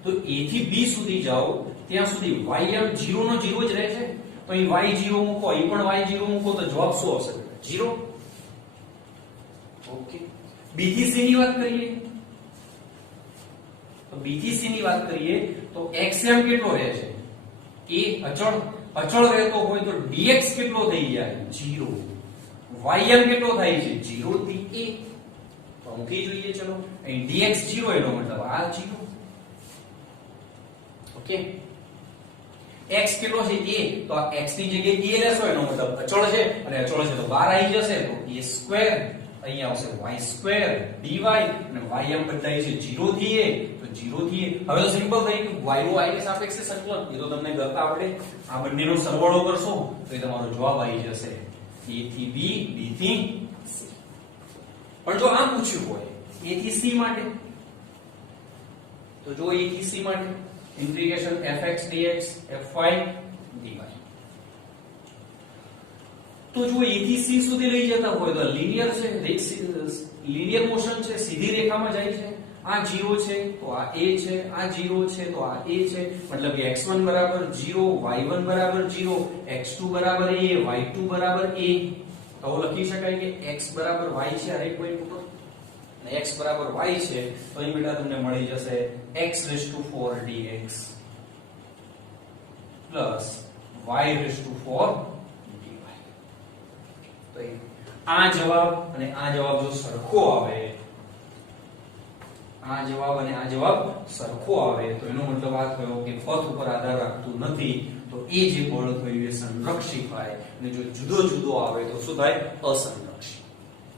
તો a થી b સુધી જાઓ ત્યાં સુધી y આમ 0 નો 0 જ રહે છે, તો અહીં y0 મૂકો, અહીં પણ y0 મૂકો તો જવાબ શું આવશે? 0. ઓકે, b થી c ની વાત કરીએ તો b થી c ની વાત કરીએ તો x આમ કેટલો રહે છે a અચળ રહેતો હોય તો dx કેટલો થઈ જાય 0, y આમ કેટલો થાય છે 0 થી a, તો મૂકી જોઈએ. ચલો અહીં dx 0 એનો મતલબ આ 0. ઓકે, x કેટલો છે a, તો આ x ની જગ્યાએ a લેશો એનો મતલબ અચળ છે, અને અચળ છે તો બહાર આવી જશે તો a² અહીંયા આવશે y² dy અને y એમ બદલાય છે 0 થી a તો 0 થી a. હવે તો સિમ્પલ થઈ ગયું y નું i ને સાપેક્ષે સંકલન. એ તો તમને ગતા આવડે. આ બંનેનો સરવાળો કરશો તો એ તમારો જવાબ આવી જશે a થી b b થી c. પણ જો આમ પૂછ્યું હોય a થી c માટે તો જો a થી c માટે integration fx dx fy dy. તો જો a થી c સુધી લઈ જતા હોય તો લિનિયર છે, લિનિયર મોશન છે, સીધી રેખામાં જાય છે. આ 0 છે તો આ a છે, આ 0 છે તો આ a છે. મતલબ કે x1 બરાબર 0, y1 બરાબર 0, x2 બરાબર a, y2 બરાબર a. તો લખી શકાય કે x બરાબર y છે આ એક પોઈન્ટ ઉપર અને x બરાબર y છે તો અહીં બેટા તમને મળી જશે x4 dx plus y4 dy. તો આ જવાબ અને આ જવાબ જો સરખો આવે, આ જવાબ અને આ જવાબ સરખો આવે તો એનો મતલબ આ થયો કે પથ ઉપર આધાર રાખતું નથી. તો એ જે બળ થયું એ સંરક્ષી થાય અને જો જુદો જુદો આવે તો શું થાય? અસંરક્ષી.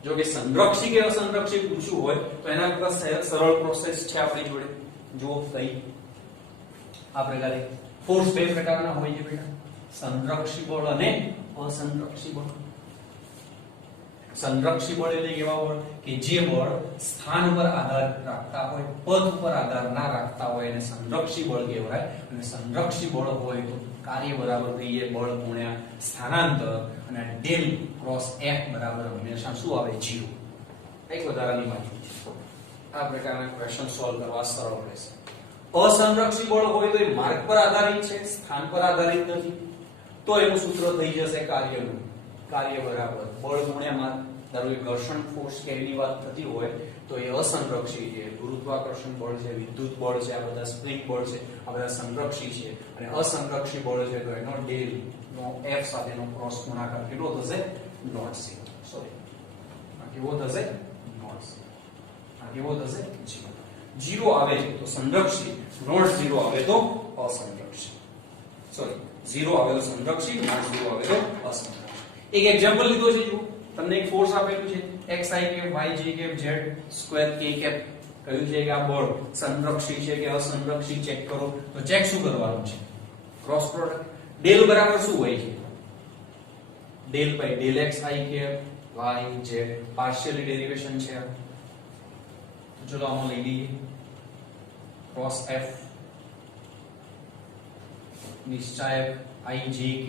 જો કે સંરક્ષી કે અસંરક્ષી પૂછવું હોય તો એના કરતા સરળ પ્રોસેસ છે આપણી જોડે. જો કઈ આ પ્રકારે ફોર્સ બે પ્રકારના હોય છે બેટા, સંરક્ષી બળ અને અસંરક્ષી બળ. સંરક્ષી બળ એટલે કેવા બળ કે જે બળ સ્થાન પર આધાર રાખતા હોય, પથ ઉપર આધાર ના રાખતા હોય એને સંરક્ષી બળ કહેવાય. અને સંરક્ષી બળ હોય તો કાર્ય બરાબર થઈએ બળ ગુણ્યા સ્થાનાંતર અને ડેલ ક્રોસ f બરાબર હંમેશા શું આવે? 0. એક વધારાની માહિતી છે. આ પ્રકારના ક્વેશ્ચન સોલ્વ કરવા સરળ રહેશે. અસંરક્ષી બળ હોય તો એ માર્ગ પર આધારિત છે, સ્થાન પર આધારિત નથી. તો એનું સૂત્ર થઈ જશે કાર્યનું. કાર્ય બરાબર બળ ગુણ્યા માર્ગ. ધારો કે ઘર્ષણ ફોર્સ કેની વાત થતી હોય તો એ અસંરક્ષી છે. ગુરુત્વાકર્ષણ બળ છે, વિદ્યુત બળ છે, આ બધા સ્પ્રિંગ બળ છે, આ બધા સંરક્ષી છે. અને અસંરક્ષી બળ છે તો એનો ડેલ નો f સાથેનો ક્રોસ ગુણાકાર કેટલો થશે? નોટ 0. સોરી, આ કેવો થશે? નોટ 0. આ કેવો થશે? 0 આવે તો સંરક્ષી, નોટ 0 આવે તો અસંરક્ષી. સોરી, 0 આવે તો સંરક્ષી, નોટ 0 આવે તો અસંરક્ષી. એક એક્ઝામ્પલ લીધો છે. જો તમને એક ફોર્સ આપેલું છે xi cap yj cap z square k cap. કહ્યું છે કે આ બળ સંરક્ષી છે કે અસંરક્ષી ચેક કરો. તો ચેક શું કરવાનું છે? Cross product. ડેલ બરાબર શું હોય છે? Del by del xi cap yz partially derivation છે. તો ચલો આમાં લઈ લઈએ ક્રોસ f નિશ્ચાયક ijk.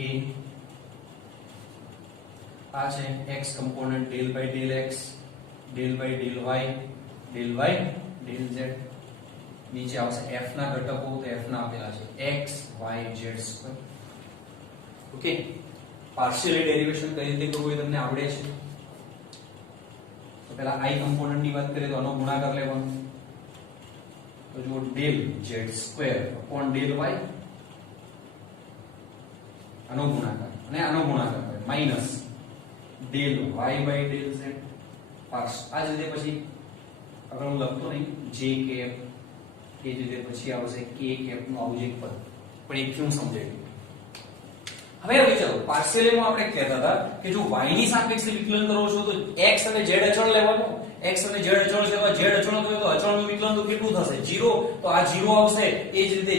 આ છે x component del by del x, del by del y, del y, del z. નીચે આવશે f ના ઘટકો. તો f ના આપેલા છે x y z square. Okay, partially derivation કઈ રીતે કરવું એ તમને આવડે છે. તો પહેલા i કમ્પોનન્ટ ની વાત કરીએ તો આનો ગુણાકાર લેવાનો. તો જો del z square upon del y, આનો ગુણાકાર અને આનો ગુણાકાર minus del y by del z. આ જ રીતે પછી આગળ હું લખતો નહીં j કેપ, એ જ રીતે પછી આવશે k કેપ નું આવું જ એક પદ. પણ એક શું સમજાય. હવે વિચારો પાર્શિયલીમાં આપણે કહેતા હતા કે જો y ની સાપેક્ષે વિકલન કરો છો તો x અને z અચળ લેવાનું. x અને z અચળ છે તો z અચળ થયો તો અચળનું વિકલન તો કેટલું થશે? 0. તો આ 0 આવશે. એ જ રીતે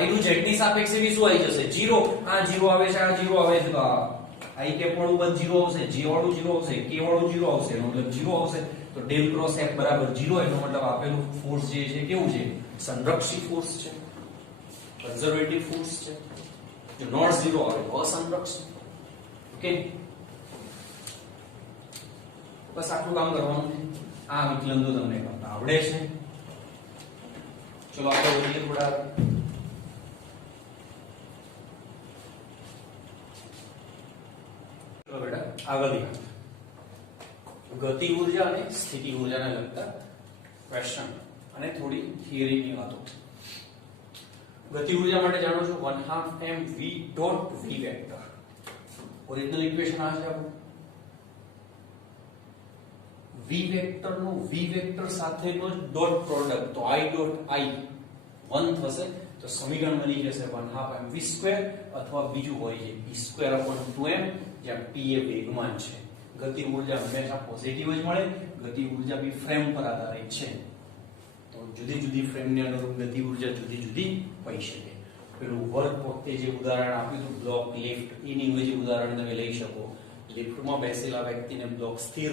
y નું z ની સાપેક્ષે બી શું આવી જશે? 0. આ 0 આવે છે, આ 0 આવે છે તો આ i કેપ વાળું બધ 0 આવશે, j વાળું 0 આવશે, k વાળું 0 આવશે. એનો મતલબ 0 આવશે. તો ડેલ ક્રોસ f બરાબર 0. એનો મતલબ આપેલું ફોર્સ જે છે કેવું છે? સંરક્ષી ફોર્સ છે, કન્ઝર્વેટિવ ફોર્સ છે. જો નોટ 0 આવે તો અસંરક્ષી. ઓકે, બસ આટલું કામ કરવાનું છે. આ વિકલન તો તમને કરતા આવડે છે. ચલો આગળ વધીએ થોડા. ચલો બેટા આગળ વધીએ. ગતિ ઊર્જા અને સ્થિતિ ઊર્જાને લગતા ક્વેશ્ચન અને થોડી થિયરીની વાતો. ગતિ ઊર્જા માટે જાણો છો 1/2 mv dot v vector. Original equation આ છે આપણું. v વેક્ટર નો v વેક્ટર સાથેનો ડોટ પ્રોડક્ટ તો i ડોટ i 1 થશે. તો સમીકરણ બની જશે 1/2 mv સ્ક્વેર અથવા બીજું હોય છે p² 2m જ્યાં p એ વેગમાન છે. ગતિ ઊર્જા હંમેશા પોઝિટિવ જ મળે. ગતિ ઊર્જા બી ફ્રેમ પર આધારિત છે, તો જુદી જુદી ફ્રેમને અનુરૂપ ગતિ ઊર્જા જુદી જુદી હોઈ શકે. પેલું વર્ક વખતે જે ઉદાહરણ આપ્યું હતું બ્લોક લિફ્ટ, એની જે ઉદાહરણ તમે લઈ શકો. લિફ્ટમાં બેસેલા વ્યક્તિને બ્લોક સ્થિર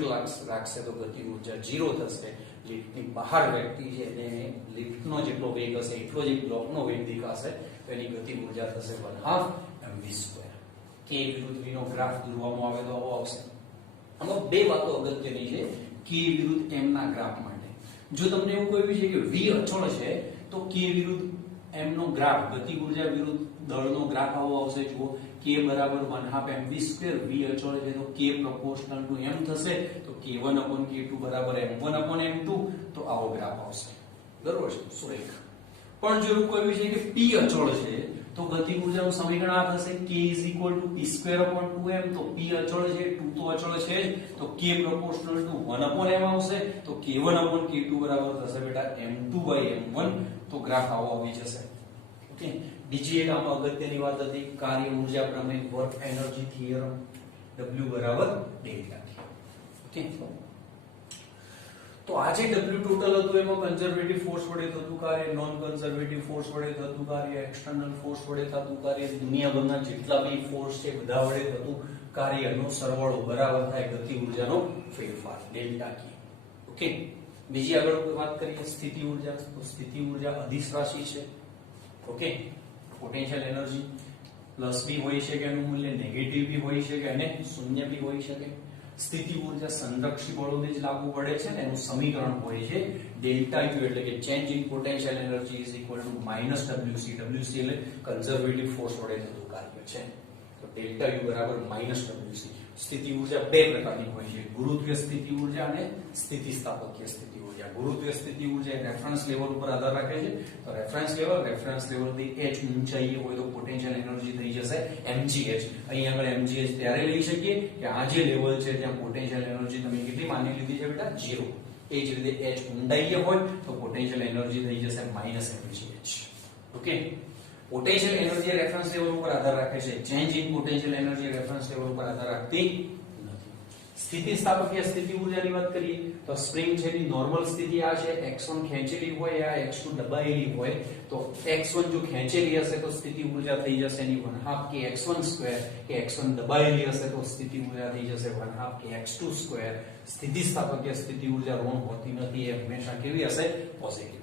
રાખશે તો ગતિ ઊર્જા 0 થશે. લિફ્ટની બહાર વ્યક્તિ છે એને લિફ્ટનો જેટલો વેગ હશે એટલો જ બ્લોકનો વેગ દેખાશે, તો એની ગતિ ઊર્જા થશે 1/2 mv². k વિરુદ્ધ v નો ગ્રાફ દોરવામાં આવે તો આવો આવશે. આમાં બે વાતો અગત્યની છે k વિરુદ્ધ m ના ગ્રાફ માટે. જો તમને એવું કહ્યું છે કે v અચળ છે તો k વિરુદ્ધ m નો ગ્રાફ, ગતિ ઊર્જા વિરુદ્ધ દળનો ગ્રાફ આવો આવશે. જુઓ, k બરાબર 1/2 mv², v અચળ છે તો k proportional to m થશે, તો k1/k2 બરાબર m1/m2, તો આવો ગ્રાફ આવશે. બરોબર છે, સુરેખ. પણ જો એવું કહ્યું છે કે p અચળ છે તો ગતિ ઊર્જાનું સમીકરણ આ થશે k p²/2m. તો p અચળ છે, 2 તો અચળ છે જ, તો k proportional to 1/m આવશે, તો k1/k2 બરાબર થશે બેટા m2/m1, તો ગ્રાફ આવો આવી જશે. ઓકે. બીજી એક આમાં અગત્યની વાત હતી કાર્ય ઊર્જા પ્રમેય, વર્ક એનર્જી થિયરમ, W બરાબર ડેલ્ટા T. ઓકે. તો આ જે W ટોટલ હતું એમાં કન્ઝર્વેટિવ ફોર્સ વડે થતું કાર્ય, નોન કન્ઝર્વેટિવ ફોર્સ વડે થતું કાર્ય, એક્સટર્નલ ફોર્સ વડે થતું કાર્ય, દુનિયાભરના જેટલા બી ફોર્સ છે બધા વડે થતું કાર્યનો સરવાળો બરાબર થાય ગતિ ઊર્જાનો ફેરફાર, ડેલ્ટા T. ઓકે. બીજી આગળ વાત કરીએ સ્થિતિ ઊર્જા. તો સ્થિતિ ઊર્જા અદિશ રાશિ છે. ઓકે. પોટેન્શિયલ એનર્જી પ્લસ બી હોઈ શકે, એનું મૂલ્ય નેગેટિવ બી હોઈ શકે અને શૂન્ય બી હોઈ શકે. સ્થિતિ ઊર્જા સંરક્ષી બળોને જ લાગુ પડે છે ને, એનું સમીકરણ હોય છે ડેલ્ટા U, એટલે કે change in potential energy is equal to -WC. WC એટલે કન્ઝર્વેટિવ ફોર્સ વડે થતું કાર્ય છે, તો ડેલ્ટા U બરાબર -WC. સ્થિતિ ઊર્જા બે પ્રકારની હોય છે, ગુરુત્વીય સ્થિતિ ઊર્જા અને સ્થિતિસ્થાપકીય સ્થિતિ ઊર્જા. ગુરુત્વીય સ્થિતિ ઊર્જા રેફરન્સ લેવલ ઉપર આધાર રાખે છે, તો રેફરન્સ લેવલ થી h ઊંચાઈએ હોય તો પોટેન્શિયલ એનર્જી થઈ જશે mgh. અહીં આગળ mgh ત્યારે લઈ શકીએ કે આ જે લેવલ છે ત્યાં પોટેન્શિયલ એનર્જી તમે કેટલી માની લીધી છે બેટા 0. એ જ રીતે h ઊંડાઈએ હોય તો પોટેન્શિયલ એનર્જી થઈ જશે -mgh. Okay. Potential energy reference level ઉપર આધાર રાખે છે, change in potential energy reference level ઉપર આધાર રાખતી નથી. સ્થિતિસ્થાપકીય સ્થિતિ ઊર્જાની વાત કરીએ તો સ્પ્રિંગ છે એની નોર્મલ સ્થિતિ આ છે, x1 ખેંચેલી હોય, આ x2 દબાયેલી હોય, તો x1 જો ખેંચેલી હશે તો સ્થિતિ ઊર્જા થઈ જશે એની 1/2 kx1², કે x1 દબાયેલી હશે તો સ્થિતિ ઊર્જા થઈ જશે 1/2 kx2². સ્થિતિસ્થાપકીય સ્થિતિ ઊર્જા ઋણ હોતી નથી, એ હંમેશા કેવી હશે? પોઝિટિવ.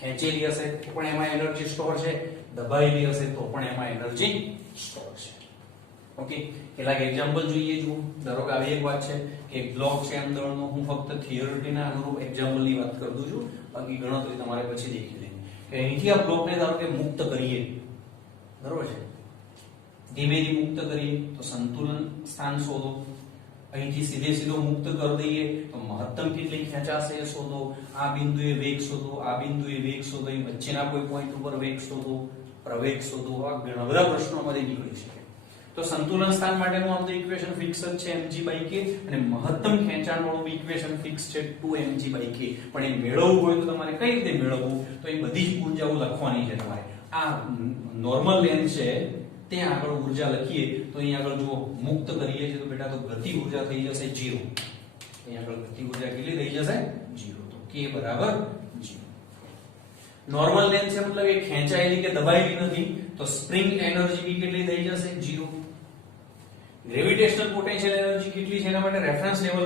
ખેંચેલી હશે તો પણ એમાં એનર્જી સ્ટોર છે, દબાયેલી હશે તો પણ એમાં એનર્જી સ્ટોર છે. ઓકે. કેટલાક એક્ઝામ્પલ જોઈએ. જુઓ, ધારો કે આવી એક વાત છે કે બ્લોક છે અંદરનો, હું ફક્ત થિયરીના અનુરૂપ એક્ઝામ્પલની વાત કરું છું, બાકી ગણતરી તમારે પછી દેખી લેવી. કે અહીંથી આ બ્લોકને ધારો કે મુક્ત કરીએ, બરોબર છે, ધીમેથી મુક્ત કરીએ તો સંતુલન સ્થાન શોધો. અહીંથી સીધો મુક્ત કરી દઈએ તો મહત્તમ કેટલી ખેંચાશે એ શોધો. આ બિંદુએ વેગ શોધો, આ બિંદુએ વેગ શોધો, અહીં વચ્ચેના કોઈ પોઈન્ટ ઉપર વેગ શોધો, પ્રવેગ શોધો. આ ઘણા બધા પ્રશ્નોમાંથી નીકળી શકે. તો સંતુલન સ્થાન માટેનું આમ તો ઇક્વેશન ફિક્સ જ છે mg/k, અને મહત્તમ ખેંચાણ વાળું ઇક્વેશન ફિક્સ છે 2mg/k. પણ એ મેળવવું હોય તો તમારે કઈ રીતે મેળવવું? તો એ બધી જ ઊર્જાઓ લખવાની છે તમારે. આ નોર્મલ લેન્થ છે ત્યાં આગળ ઊર્જા લખીએ તો અહીં આગળ જો મુક્ત કરીએ છીએ તો બેટા તો ગતિ ઊર્જા થઈ જશે 0. અહીં આગળ ગતિ ઊર્જા કેટલી થઈ જશે? 0. તો k બરાબર 0. નોર્મલ લેન્થ છે મતલબ એ ખેંચાયેલી કે દબાયેલી નથી, તો સ્પ્રિંગ એનર્જી બી કેટલી થઈ જશે? 0. ગ્રેવિટેશનલ પોટેન્શિયલ એનર્જી કેટલી છે એના માટે રેફરન્સ લેવલ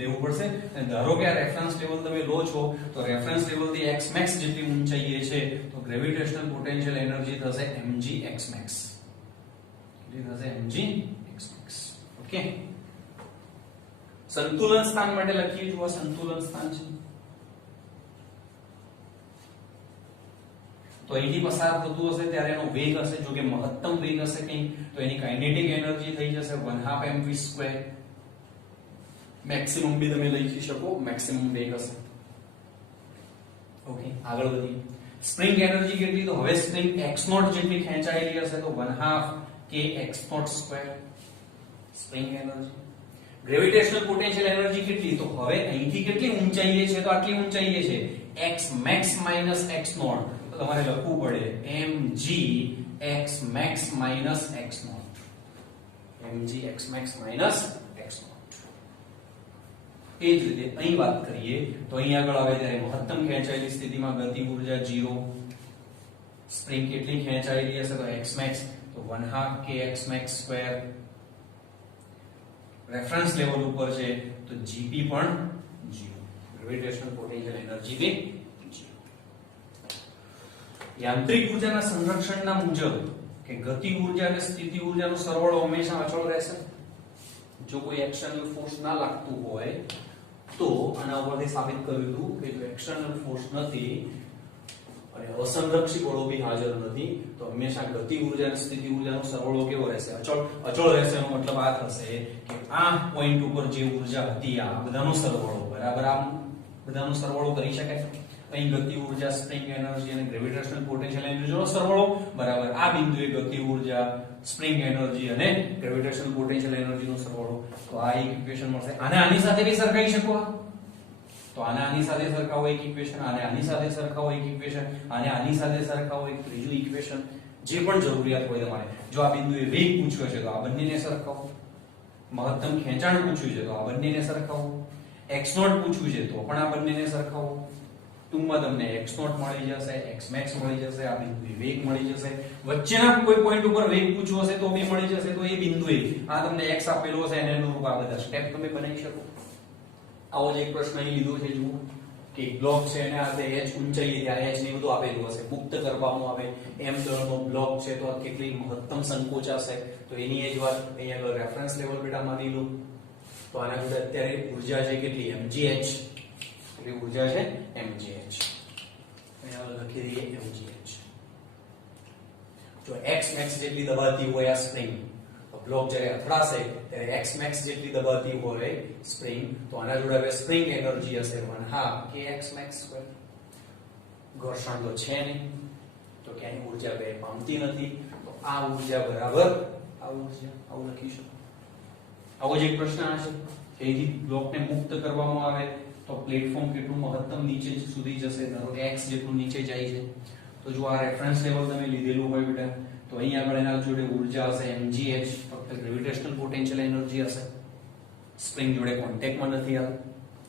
લેવું પડશે, અને ધારો કે આ રેફરન્સ લેવલ તમે લો છો તો રેફરન્સ લેવલ થી x max જેટલી ઊંચાઈએ છે તો ગ્રેવિટેશનલ પોટેન્શિયલ એનર્જી થશે mg x max. કેટલી થશે? mg x max. ઓકે. સંતુલન સ્થાન માટે લખીએ. જો આ સંતુલન સ્થાન છે તો અહીંથી પસાર થતું હશે ત્યારે એનો વેગ હશે, જો કે મહત્તમ વેગ હશે કંઈ, તો એની કાઇનેટિક એનર્જી થઈ જશે 1/2 mv². મેક્સિમમ બી તમે લખી શકો, મેક્સિમમ વેગ હશે. ઓકે. આગળ વધીએ. સ્પ્રિંગ એનર્જી કેટલી? તો હવે સ્પ્રિંગ x0 જેટલી ખેંચાયેલી હશે તો 1/2 kx0². Spring energy. Gravitational potential energy કેટલી? તો હવે અહીંથી કેટલી ઊંચાઈએ છે? તો આટલી ઊંચાઈએ છે, x max x0. તમારે લખવું પડે mg x max x0. mg x max x0. એ જ રીતે અહીં વાત કરીએ તો અહીં આગળ આવે ત્યારે મહત્તમ ખેંચાયેલી સ્થિતિમાં ગતિ ઊર્જા 0, સ્પ્રિંગ કેટલી ખેંચાયેલી હશે તો x max તો 1/2 kx max², રેફરન્સ લેવલ ઉપર છે તો gp પણ 0, ગ્રેવિટેશનલ પોટેન્શિયલ એનર્જી બી 0. યાંત્રિક ઊર્જાના સંરક્ષણના મુજબ કે ગતિ ઊર્જા અને સ્થિતિ ઊર્જાનો સરવાળો હંમેશા અચળ રહેશે. જો કોઈ એક્સટર્નલ ફોર્સ ના લાગતું હોય તો આના ઉપરથી સાબિત કર્યું હતું કે જો એક્સટર્નલ ફોર્સ નથી અને અસંરક્ષી બળો બી હાજર નથી તો હંમેશા ગતિ ઊર્જા અને સ્થિતિ ઊર્જાનો સરવાળો કેવો રહેશે? અચળ રહેશે. એનો મતલબ આ થશે કે આ પોઈન્ટ ઉપર જે ઊર્જા હતી આ બધાનો સરવાળો બરાબર આ બધાનો સરવાળો કરી શકાય. અહીં ગતિ ઊર્જા, સ્પ્રિંગ એનર્જી અને ગ્રેવિટેશનલ પોટેન્શિયલ એનર્જીનો સરવાળો બરાબર આ બિંદુએ ગતિ ઊર્જા, સ્પ્રિંગ એનર્જી અને ગ્રેવિટેશનલ પોટેન્શિયલ એનર્જીનો સરવાળો. તો આ એક ઇક્વેશન મળશે. આને આની સાથે બી સરખાવી શકો. તો આને આની સાથે સરખાવો એક ઇક્વેશન, આને આની સાથે સરખાવો એક ઇક્વેશન, આને આની સાથે સરખાવો એક ત્રીજું ઇક્વેશન. જે પણ જરૂરિયાત હોય તમારે. જો આ બિંદુએ વેગ પૂછ્યો છે તો આ બંનેને સરખાવો. મહત્તમ ખેંચાણ પૂછ્યું છે તો આ બંનેને સરખાવો. x0 પૂછ્યું છે તો પણ આ બંનેને સરખાવો. ટૂંકમાં તમને x0 મળી જશે, x max મળી જશે, આ બિંદુએ વેગ મળી જશે. વચ્ચેના કોઈ પોઈન્ટ ઉપર વેગ પૂછ્યો હશે તો બી મળી જશે. તો એ બિંદુએ આ તમને x આપેલો હશે એને અનુરૂપ આ બધા સ્ટેપ તમે બનાવી શકો. આવો જ એક પ્રશ્ન અહીં લીધો છે. જુઓ કે બ્લોક છે અને આ h ઊંચાઈએ ત્યાં h ને બધું આપેલું હશે. મુક્ત કરવામાં આવે m દળનો બ્લોક છે તો આ કેટલી મહત્તમ સંકોચાશે તો એની એ જ વાત અહીંયા આગળ રેફરન્સ લેવલ બેટા માની લો. તો આના જોડે અત્યારે ઊર્જા છે કેટલી? mgh. કેટલી ઊર્જા છે? mgh. અહીંયા લખી દઈએ mgh. જો x max જેટલી દબાતી હોય આ સ્પ્રિંગ તો બ્લોક જ્યારે અથડાશે ત્યારે x max જેટલી દબાતી હોય સ્પ્રિંગ તો આના જોડે હવે સ્પ્રિંગ એનર્જી હશે 1/2 kx max². ઘર્ષણ તો છે નહીં તો ક્યાંય ઊર્જા બે પામતી નથી તો આ ઊર્જા બરાબર આ ઊર્જા આવું લખીશું. આવો જ એક પ્રશ્ન આ છે કે અહીંથી બ્લોકને મુક્ત કરવામાં આવે તો પ્લેટફોર્મ કેટલું મહત્તમ નીચે સુધી જશે? ધારો કે x જેટલું નીચે જાય છે તો જો આ રેફરન્સ લેવલ તમે લીધેલું હોય બેટા તો અહીં આગળ એના જોડે ઊર્જા હશે mgh, ફક્ત ગ્રેવિટેશનલ પોટેન્શિયલ એનર્જી હશે. સ્પ્રિંગ જોડે કોન્ટેક્ટમાં નથી આ.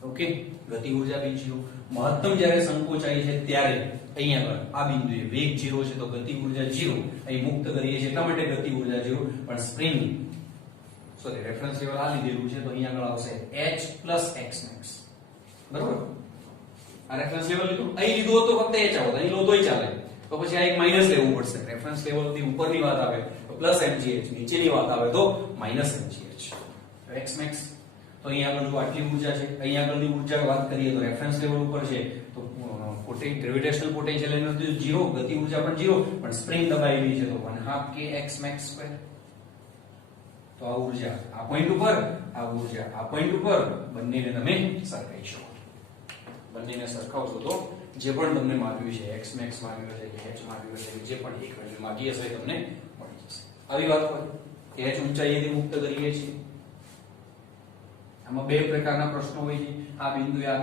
ઓકે, ગતિ ઊર્જા બી 0. મહત્તમ જ્યારે સંકોચાય છે ત્યારે અહીં આગળ આ બિંદુએ વેગ 0 છે તો ગતિ ઊર્જા 0. અહીં મુક્ત કરીએ છીએ એટલા માટે ગતિ ઊર્જા 0 પણ સ્પ્રિંગ સોરી રેફરન્સ લેવલ આ લીધેલું છે તો અહીં આગળ આવશે h x max. બરોબર? આ રેફરન્સ લેવલ લીધું, અહીં લીધું તો ફક્ત h આવત, અહીં લો તોય ચાલે. તો પછી આ એક માઈનસ લેવું પડશે. રેફરન્સ લેવલ થી ઉપરની વાત આવે તો +mgh, નીચેની વાત આવે તો -mgh. x max તો અહીં આગળ જો આટલી ઊર્જા છે, અહીં આગળની ઊર્જા વાત કરીએ તો રેફરન્સ લેવલ ઉપર છે તો ગ્રેવિટેશનલ પોટેન્શિયલ એનર્જી 0, ગતિ ઊર્જા પણ 0 પણ સ્પ્રિંગ દબાયેલી છે તો 1/2 kx max². તો આ ઊર્જા આ પોઈન્ટ ઉપર, આ ઊર્જા આ પોઈન્ટ ઉપર, બંનેને તમે સરખાવી શકો. બંનેને સરખાવશો તો જે પણ તમને માગ્યું છે x max માગ્યું છે કે h માગ્યું છે જે પણ એક વેલ્યુ માંગી હશે તમને મળી જશે. આવી વાત હોય કે h ઊંચાઈએથી મુક્ત કરીએ છીએ. આમાં બે પ્રકારના પ્રશ્નો હોય છે. આ બિંદુએ આ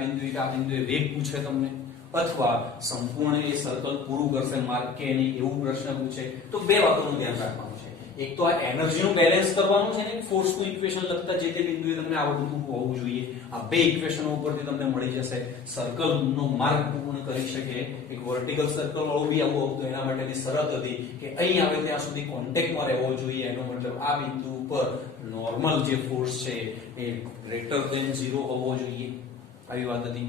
બિંદુએ વેગ પૂછે તમને અથવા સંપૂર્ણ એ સર્કલ પૂરું કરશે માર્ક કે નહીં એવું પ્રશ્ન પૂછે તો બે વાતોનું ધ્યાન રાખવાનું છે. એક તો આ એનર્જીનું બેલેન્સ કરવાનું છે ને ફોર્સનું ઇક્વેશન લખતા જે તે બિંદુએ તમને આવડતું હોવું જોઈએ. આ બે ઇક્વેશનો ઉપરથી તમને મળી જશે. સર્કલનો માર્ગ પૂર્ણ કરી શકે. એક વર્ટિકલ સર્કલ વાળું બી આવું હતું એના માટેની શરત હતી કે અહીં આવે ત્યાં સુધી કોન્ટેક્ટમાં રહેવો જોઈએ. એનો મતલબ આ બિંદુ ઉપર નોર્મલ જે ફોર્સ છે એ ગ્રેટર ધેન 0 હોવો જોઈએ. આવી વાત હતી.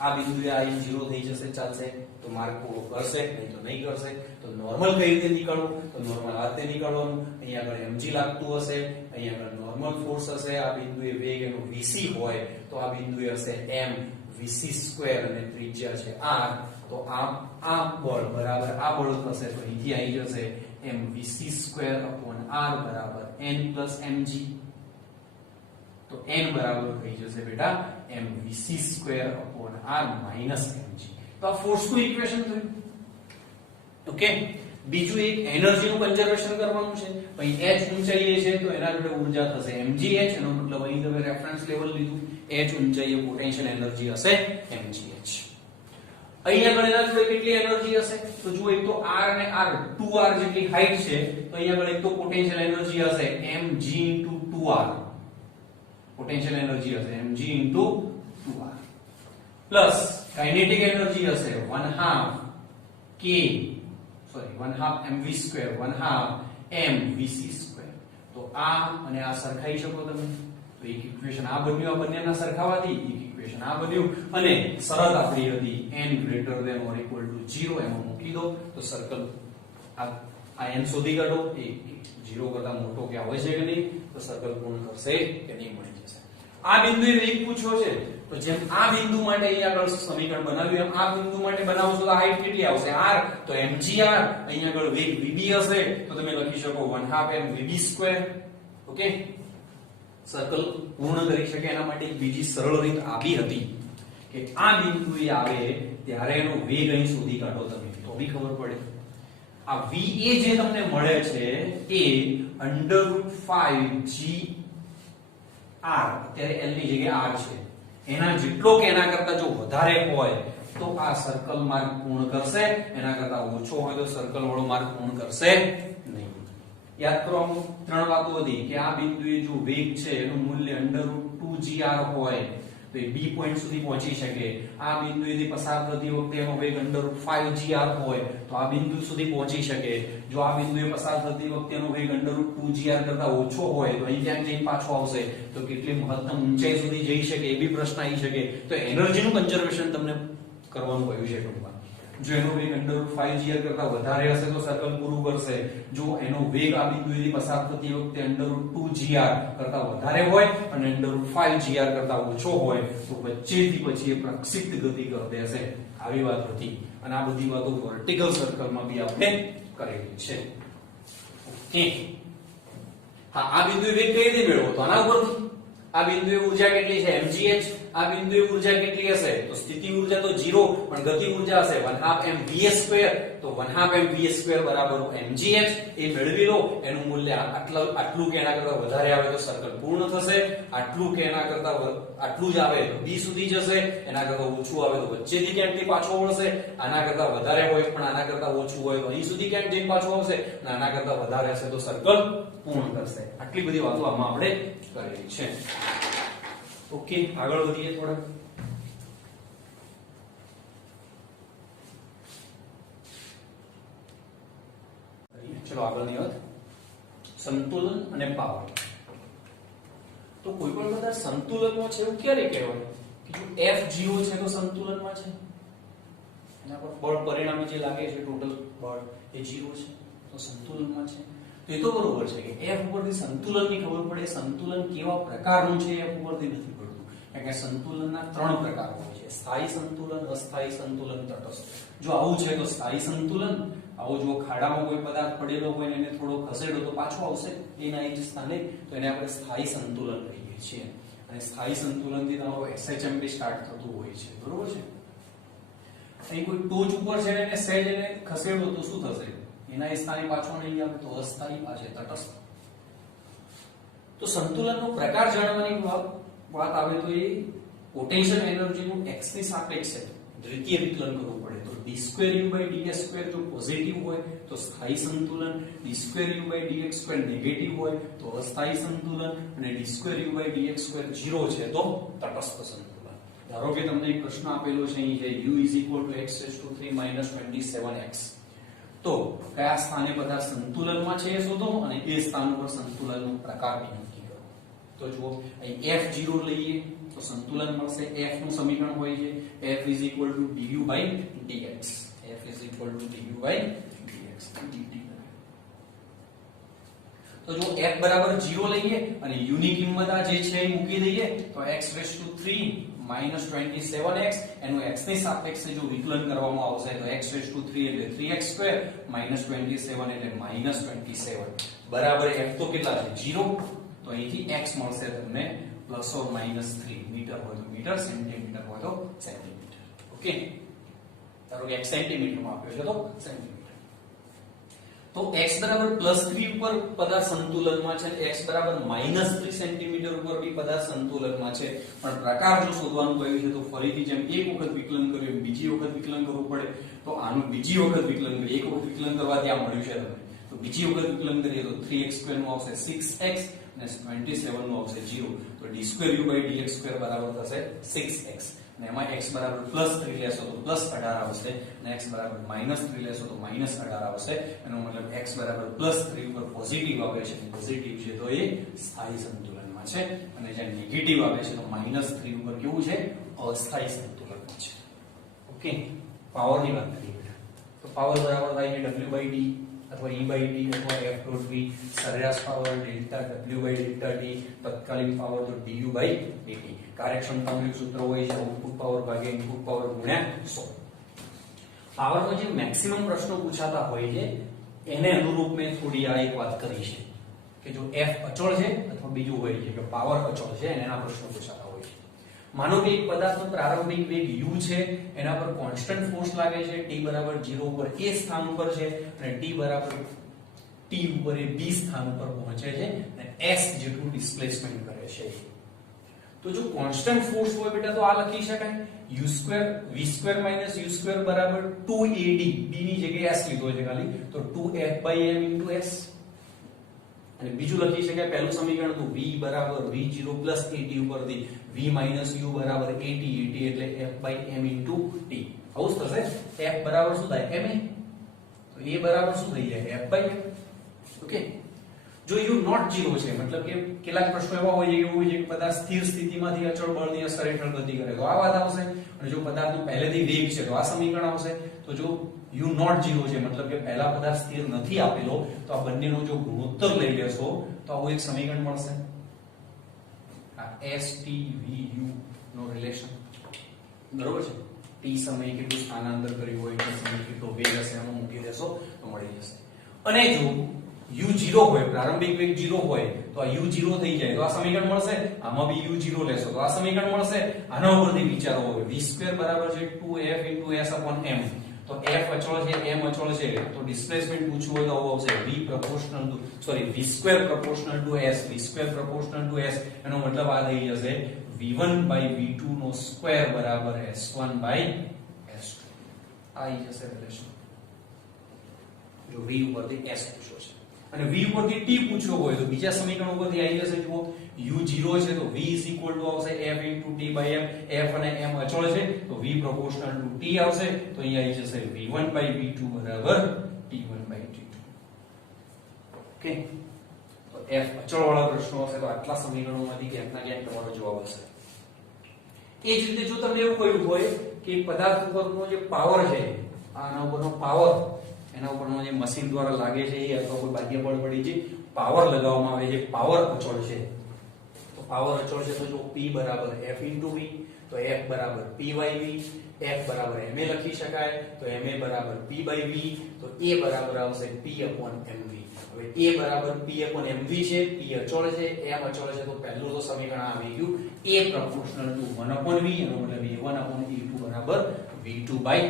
આ બિંદુએ આ 0 થઈ જશે ચાલશે તો માર્ક પૂરો કરશે નહીં તો નહીં કરશે. તો નોર્મલ કઈ રીતે નીકળવું? તો નોર્મલ આ રીતે નીકળવાનું. અહીંયા આગળ mg લાગતું હશે, અહીંયા આગળ નોર્મલ ફોર્સ હશે. આ બિંદુએ વેગ એનો vc હોય તો આ બિંદુએ હશે m vc² અને ત્રિજ્યા છે r. તો આ બળ બરાબર આ બળ થશે તો અહીંથી આવી જશે m vc² r બરાબર n mg. તો n બરાબર થઈ જશે બેટા m vc² r mg. તો આ ફોર્સનું ઇક્વેશન થયું. ઓકે, બીજું એક એનર્જીનું કન્ઝર્વેશન કરવાનું છે. અહીં h ઊંચાઈએ છે તો એના જોડે ઊર્જા થશે mgh. એનો મતલબ અહીં તમે રેફરન્સ લેવલ લીધું. h ઊંચાઈએ પોટેન્શિયલ એનર્જી હશે mgh. અહીં આગળ એના જોડે કેટલી એનર્જી હશે? તો જો એક તો r અને r 2r જેટલી હાઈટ છે તો અહીં આગળ એક તો પોટેન્શિયલ એનર્જી હશે mg * 2r. પોટેન્શિયલ એનર્જી હશે mg into 2r plus kinetic energy હશે 1/2 mv2 1/2 mvc2 તો આ અને આ સરખાઈ શકો તમે તો એક ઇક્વેશન આ બન્યું આ બંનેના સરખાવાથી એક ઇક્વેશન આ બન્યું અને શરત આપણી હતી n greater than or equal to 0 એમાં મૂકી દો તો સર્કલ આ n શોધી કાઢો એ 0 કરતા મોટો કે હોય છે કે નહીં તો સર્કલ પૂર્ણ કરશે કે નહીં મળી જશે આ બિંદુએ વેગ પૂછ્યો છે તો જેમ આ બિંદુ માટે અહીંયા આગળ સમીકરણ બનાવ્યું એમ આ બિંદુ માટે બનાવશો તો હાઈટ કેટલી આવશે r તો mgr અહીંયા આગળ વેગ vb હશે તો તમે લખી શકો 1/2 mvb2 ઓકે સર્કલ પૂર્ણ કરી શકે એના માટે એક બીજી સરળ રીત આવી હતી કે આ બિંદુએ આવે ત્યારે એનો વેગ અહીં શોધી કાઢો તમે તો બી ખબર પડે આ va જે તમને મળે છે એ √5g r અત્યારે l ની જગ્યાએ r છે એના જેટલો કે એના કરતા જો વધારે હોય તો આ સર્કલ માર્ગ પૂર્ણ કરશે એના કરતા ઓછો હોય તો સર્કલ વાળો માર્ગ પૂર્ણ કરશે નહીં યાદ કરો ત્રણ વાતો હતી કે આ બિંદુએ જો વેગ છે એનું મૂલ્ય √2gr હોય તો એ બી પોઈન્ટ સુધી પહોંચી શકે આ બિંદુએથી પસાર થતી વખતે એનો વેગ √5gr હોય તો આ બિંદુ સુધી પહોંચી શકે જો આ બિંદુએ પસાર થતી વખતે એનો વેગ √2gr કરતા ઓછો હોય તો અહીં ક્યાંક જઈને પાછો આવશે તો કેટલી મહત્તમ ઊંચાઈ સુધી જઈ શકે એ બી પ્રશ્ન આવી શકે તો એનર્જીનું કન્ઝર્વેશન તમને કરવાનું કહ્યું છે ટૂંકમાં જો એનો વેગ √5gr કરતા વધારે હશે તો સર્કલ પૂરું કરશે જો એનો વેગ આ બિંદુએથી પસાર થતી વખતે √2gr કરતા વધારે હોય અને √5gr કરતા ઓછો હોય તો વચ્ચેથી પછી એ પ્રક્ષિપ્ત ગતિ કરતે હશે આવી વાત હતી અને આ બધી વાતો વર્ટિકલ સર્કલમાં બી આપણે કરેલી છે ઓકે હા આ બિંદુએ વેગ કઈ રીતે મેળવો તો આના ઉપરથી આ બિંદુએ ઊર્જા કેટલી છે mgh આ બિંદુએ ઊર્જા કેટલી હશે તો સ્થિતિ ઊર્જા તો 0 પણ ગતિ ઊર્જા હશે 1/2 mvs2 તો 1/2 mvs2 બરાબર mgh એ મેળવી લો એનું મૂલ્ય આટલું કે એના કરતા વધારે આવે તો સર્કલ પૂર્ણ થશે આટલું કે એના કરતા આટલું જ આવે તો b સુધી જશે એના કરતા ઓછું આવે તો વચ્ચેથી ક્યાંકથી પાછો વળશે આના કરતા વધારે હોય પણ આના કરતા ઓછું હોય તો અહીં સુધી ક્યાંક જઈને પાછો આવશે અને આના કરતા વધારે હશે તો સર્કલ પૂર્ણ કરશે આટલી બધી વાતો આમાં આપણે કરેલી છે ઓકે આગળ વધીએ થોડા ચલો આગળની વાત સંતુલન અને પાવર તો કોઈ પણ પદાર્થ સંતુલનમાં છે એવું ક્યારે કહેવાય કે જો F0 છે તો સંતુલનમાં છે એના પર બળ પરિણામે જે લાગે છે ટોટલ બળ એ 0 છે તો સંતુલનમાં છે તો એ તો બરોબર છે કે F ઉપરથી સંતુલનની ખબર પડે સંતુલન કેવા પ્રકારનું છે F ઉપરથી નથી પડતું કારણ કે સંતુલનના ત્રણ પ્રકાર હોય છે સ્થાયી સંતુલન અસ્થાયી સંતુલન તટસ્થ જો આવું છે તો સ્થાયી સંતુલન આવો જો ખાડામાં કોઈ પદાર્થ પડેલો હોય ને એને થોડો ખસેડો તો પાછો આવશે એના એ જ સ્થાને તો એને આપણે સ્થાયી સંતુલન કહીએ છીએ અને સ્થાયી સંતુલનથી તમારું SHMP સ્ટાર્ટ થતું હોય છે બરોબર છે અહીં કોઈ ટોચ ઉપર છે ને એને સહેજ એને ખસેડો તો શું થશે એના એ સ્થાને પાછો નહીં આવે તો અસ્થાયી પાસે તટસ્થ તો સંતુલનનો પ્રકાર જાણવાની વાત આવે તો એ પોટેન્શિયલ એનર્જીનું x ની સાપેક્ષે દ્વિતીય વિકલન કરવું પડે તો d2u/ds2 જો પોઝિટિવ હોય તો સ્થાયી સંતુલન d2u/dx2 નેગેટિવ હોય તો અસ્થાયી સંતુલન અને d2u/dx2 0 છે તો તટસ્થ સંતુલન ધારો કે તમને એક પ્રશ્ન આપેલો છે અહીં છે u = x⁻³ - 27x તો કયા સ્થાને પદાર્થ સંતુલનમાં છે એ શોધો અને એ સ્થાન પર સંતુલનનો પ્રકાર નક્કી કરો તો જુઓ અહીં F0 લઈએ તો સંતુલન મળશે F નું સમીકરણ હોય છે F = du/dx F = du/dx dt તો જો F બરાબર 0 લઈએ અને u ની કિંમત આ જે છે એ મૂકી દઈએ તો x⁻³ - 27x એનું x ની સાપેક્ષે જો વિકલન કરવામાં આવશે તો x⁻³ એટલે 3x² - 27 એટલે -27 બરાબર F તો કેટલા છે 0 તો અહીંથી x મળશે તમને +or -3 મીટર હોય તો મીટર સેન્ટીમીટર હોય તો સેન્ટીમીટર ઓકે ધારો કે x સેન્ટીમીટરમાં આપ્યો છે તો સેન્ટીમીટર તો x બરાબર +3 ઉપર પદાર્થ સંતુલનમાં છે x બરાબર -3 સેન્ટીમીટર ઉપર બી પદાર્થ સંતુલનમાં છે પણ પ્રકાર જો શોધવાનું કહ્યું છે તો ફરીથી જેમ એક વખત વિકલન કર્યું બીજી વખત વિકલન કરવું પડે તો આનું બીજી વખત વિકલન કરીએ એક વખત વિકલન કરવાથી આ મળ્યું છે તમને તો બીજી વખત વિકલન કરીએ તો 3x² નું આવશે 6x અને 27 નું આવશે 0 તો d2u/dx² બરાબર થશે 6x અને એમાં x બરાબર +3 લેશો તો +18 આવશે અને x બરાબર -3 લેશો તો -18 આવશે એનો મતલબ x બરાબર +3 ઉપર પોઝિટિવ આવે છે પોઝિટિવ છે તો એ સ્થાયી સંતુલનમાં છે અને જ્યાં નેગેટિવ આવે છે તો -3 ઉપર કેવું છે અસ્થાયી સંતુલનમાં છે ઓકે પાવરની વાત કરીએ બેટા તો પાવર બરાબર થાય છે w/d અથવા e/d અથવા f.v સરેરાશ પાવર ડેલ્ટા w/ડેલ્ટા t તત્કાલીન પાવર તો du/dt કાર્યક્ષમતાનું સૂત્ર હોય છે આઉટપુટ પાવર ભાગ્યા ઇનપુટ પાવર ગુણ્યા 100 પાવરનો જે મેક્સિમમ પ્રશ્નો પૂછાતા હોય છે એને અનુરૂપ મેં થોડી આ એક વાત કરી છે કે જો f અચળ છે અથવા બીજું હોય છે કે પાવર અચળ છે અને એના પ્રશ્નો પૂછાતા હોય છે માનો કે એક પદાર્થનો પ્રારંભિક વેગ u છે એના પર કોન્સ્ટન્ટ ફોર્સ લાગે છે t બરાબર 0 ઉપર a સ્થાન ઉપર છે અને t બરાબર t ઉપર એ b સ્થાન ઉપર પહોંચે છે અને s જેટલું ડિસ્પ્લેસમેન્ટ કરે છે તો જો કોન્સ્ટન્ટ ફોર્સ હોય બેટા તો આ લખી શકાય u2 v2 u2 બરાબર 2ad b ની જગ્યાએ s લીધો છે ખાલી તો 2f/m * s અને બીજું લખી શકાય પહેલું સમીકરણ તો v બરાબર v0 + at ઉપરથી v - u બરાબર at એટલે f/m * t આવું થશે f બરાબર શું થાય ma તો a બરાબર શું થઈ જાય f/m ઓકે જો u નોટ 0 છે મતલબ કે કેટલાક પ્રશ્નો એવા હોય છે કે પદાર્થ સ્થિર સ્થિતિમાંથી અચળ બળની અસર હેઠળ ગતિ કરે તો આ વાત આવશે અને જો પદાર્થનો પહેલેથી વેગ છે તો આ સમીકરણ આવશે તો જો u નોટ 0 છે મતલબ કે પહેલા પદાર્થ સ્થિર નથી આપેલો તો આ બંનેનો જો ગુણોત્તર લઈ લેશો તો આવું એક સમીકરણ મળશે આ s t v u નો રિલેશન બરોબર છે t સમયે કેટલું સ્થાનાંતર કર્યું હોય t સમયે કેટલો વેગ હશે એમાં મૂકી દેશો તો મળી જશે અને જો u 0 હોય પ્રારંભિક વેગ 0 હોય તો આ u 0 થઈ જાય તો આ સમીકરણ મળશે આમાં બી u 0 લેશો તો આ સમીકરણ મળશે આના ઉપરથી વિચારો હવે v2 બરાબર છે 2f * s/m તો f અચળ છે m અચળ છે તો ડિસ્પ્લેસમેન્ટ પૂછવું હોય તો આવું આવશે v proportional to v2 proportional to s v2 proportional to s એનો મતલબ આ થઈ જશે v1/v2 નો સ્ક્વેર બરાબર s1/s2 આ જશે રિલેશન જો v ઉપરથી s પૂછો છે અને v ઉપરથી t પૂછ્યો હોય તો બીજા સમીકરણ ઉપરથી આવી જશે જુઓ u0 છે તો v આવશે f * t/m f અને m અચળ છે તો v proportional to t આવશે તો અહીંયા આવી જશે v1/v2 બરાબર t1/t2 ઓકે તો f અચળ વાળા પ્રશ્નો હશે તો આટલા સમીકરણોમાંથી ક્યાંકના ક્યાંક તમારો જવાબ હશે એ જ રીતે જો તમને એવું કહ્યું હોય કે પદાર્થ ઉપરનો જે પાવર છે આના ઉપરનો પાવર એના ઉપરનો જે મશીન દ્વારા લાગે છે એ અથવા કોઈ બાહ્ય બળ વડે જે પાવર લગાવવામાં આવે છે પાવર અચળ છે તો પાવર અચળ છે તો જો p બરાબર f * v તો f બરાબર p/v f બરાબર ma લખી શકાય તો ma બરાબર p/v તો a બરાબર આવશે p/mv હવે a બરાબર p/mv છે p અચળ છે m અચળ છે તો પહેલું તો સમીકરણ આવી ગયું a proportional to 1/v એનો મતલબ a1/e2 બરાબર v2/v1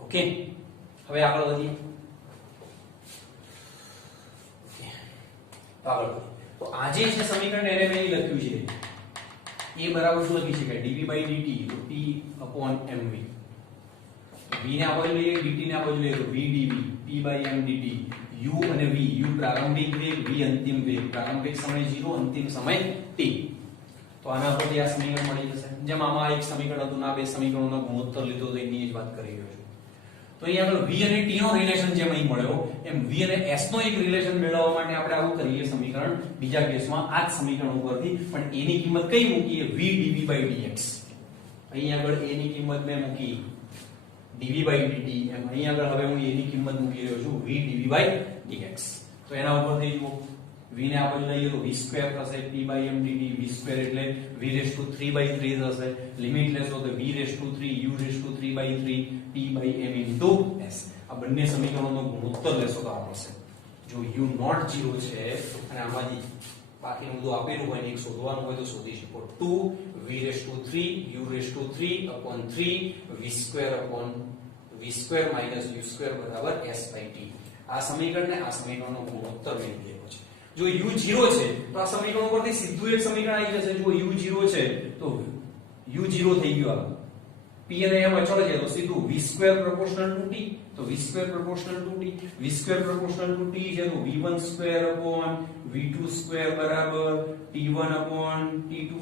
ઓકે હવે આગળ વધીએ તો આજે છે સમીકરણ એને મેં લખ્યું છે a બરાબર શું લખી શકાય dv/dt તો p/mv v ને આ બાજુ લઈએ dt ને આ બાજુ લઈએ તો v dv p/m dt u અને v u પ્રારંભિક વેગ v અંતિમ વેગ પ્રારંભિક સમય 0 અંતિમ સમય t તો આના પરથી આ સમીકરણ મળી જશે જેમ આમાં એક સમીકરણ હતું ના બે સમીકરણોનો ગુણોત્તર લીધો તો એની જ વાત કરી રહ્યો છું તો અહીંયા આગળ v અને t નો રિલેશન જેમ અહીં મળ્યો એમ v અને s નો એક રિલેશન મેળવવા માટે આપણે આવું કરીએ સમીકરણ બીજા કેસમાં આ જ સમીકરણ ઉપરથી પણ a ની કિંમત કઈ મૂકીએ v dv/dx અહીં આગળ a ની કિંમત મેં મૂકી dv/dt એમ અહીં આગળ હવે હું a ની કિંમત મૂકી રહ્યો છું v dv/dx તો એના ઉપરથી જુઓ v ને આપણે લઈએ તો v² થશે p/m dt v² એટલે v⁵3/3 થશે લિમિટ લેશો તો v⁵3 u⁵3/3 p/m * s આ બંને સમીકરણોનો ગુણોત્તર લેશો તો આ મળશે જો u નોટ 0 છે અને આમાંથી બાકીનું બધું આપેલું હોય ને એક શોધવાનું હોય તો શોધી શકો 2 v⁵3 u⁵3/3 v² u² બરાબર s/t આ સમીકરણને આ સમીકરણનો ગુણોત્તર મેળવી લેવો છે જો u0 છે તો આ સમીકરણ ઉપરથી સીધું એક સમીકરણ આવી જશે જો u0 છે તો u0 થઈ ગયું આ p અને m અચળ છે તો સીધું v² proportional to t તો v square proportional two t, v square proportional two t છે તો v1 square upon v2 square બરાબર t1 અપોન t2.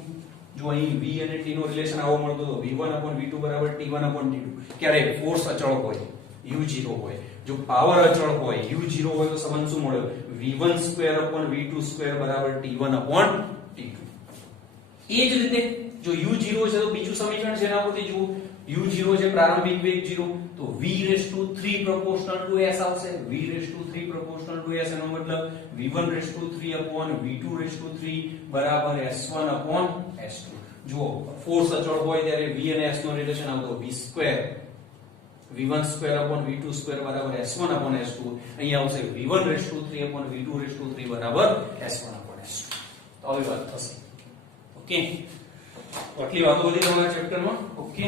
જો અહીં v અને t નો રિલેશન આવો મળતો તો v1 અપોન v2 બરાબર t1 અપોન t2. ક્યારે ફોર્સ અચળ હોય u0 હોય, જો પાવર અચળ હોય u0 હોય તો સંબંધ શું મળ્યો v1 square upon v2 square બરાબર t1 અપોન t2. એ જ રીતે જો u0 છે તો બીજું સમીકરણ છે એના પરથી જુઓ u0 છે પ્રારંભિક વેગ 0 તો v3 proportional to s આવશે. v3 proportional to s એનો મતલબ v1 upon v2 બરાબર s1 upon s2. જો ફોર્સ અચળ હોય ત્યારે v અને s નો રિલેશન આવતો v square v1 square upon v2 square બરાબર s1 upon s2. અહીંયા આવશે v1 upon v2 બરાબર s1 upon s2. તો આવી વાત થશે. ઓકે, આટલી વાતો હતી તમારા ચેપ્ટરમાં. ઓકે.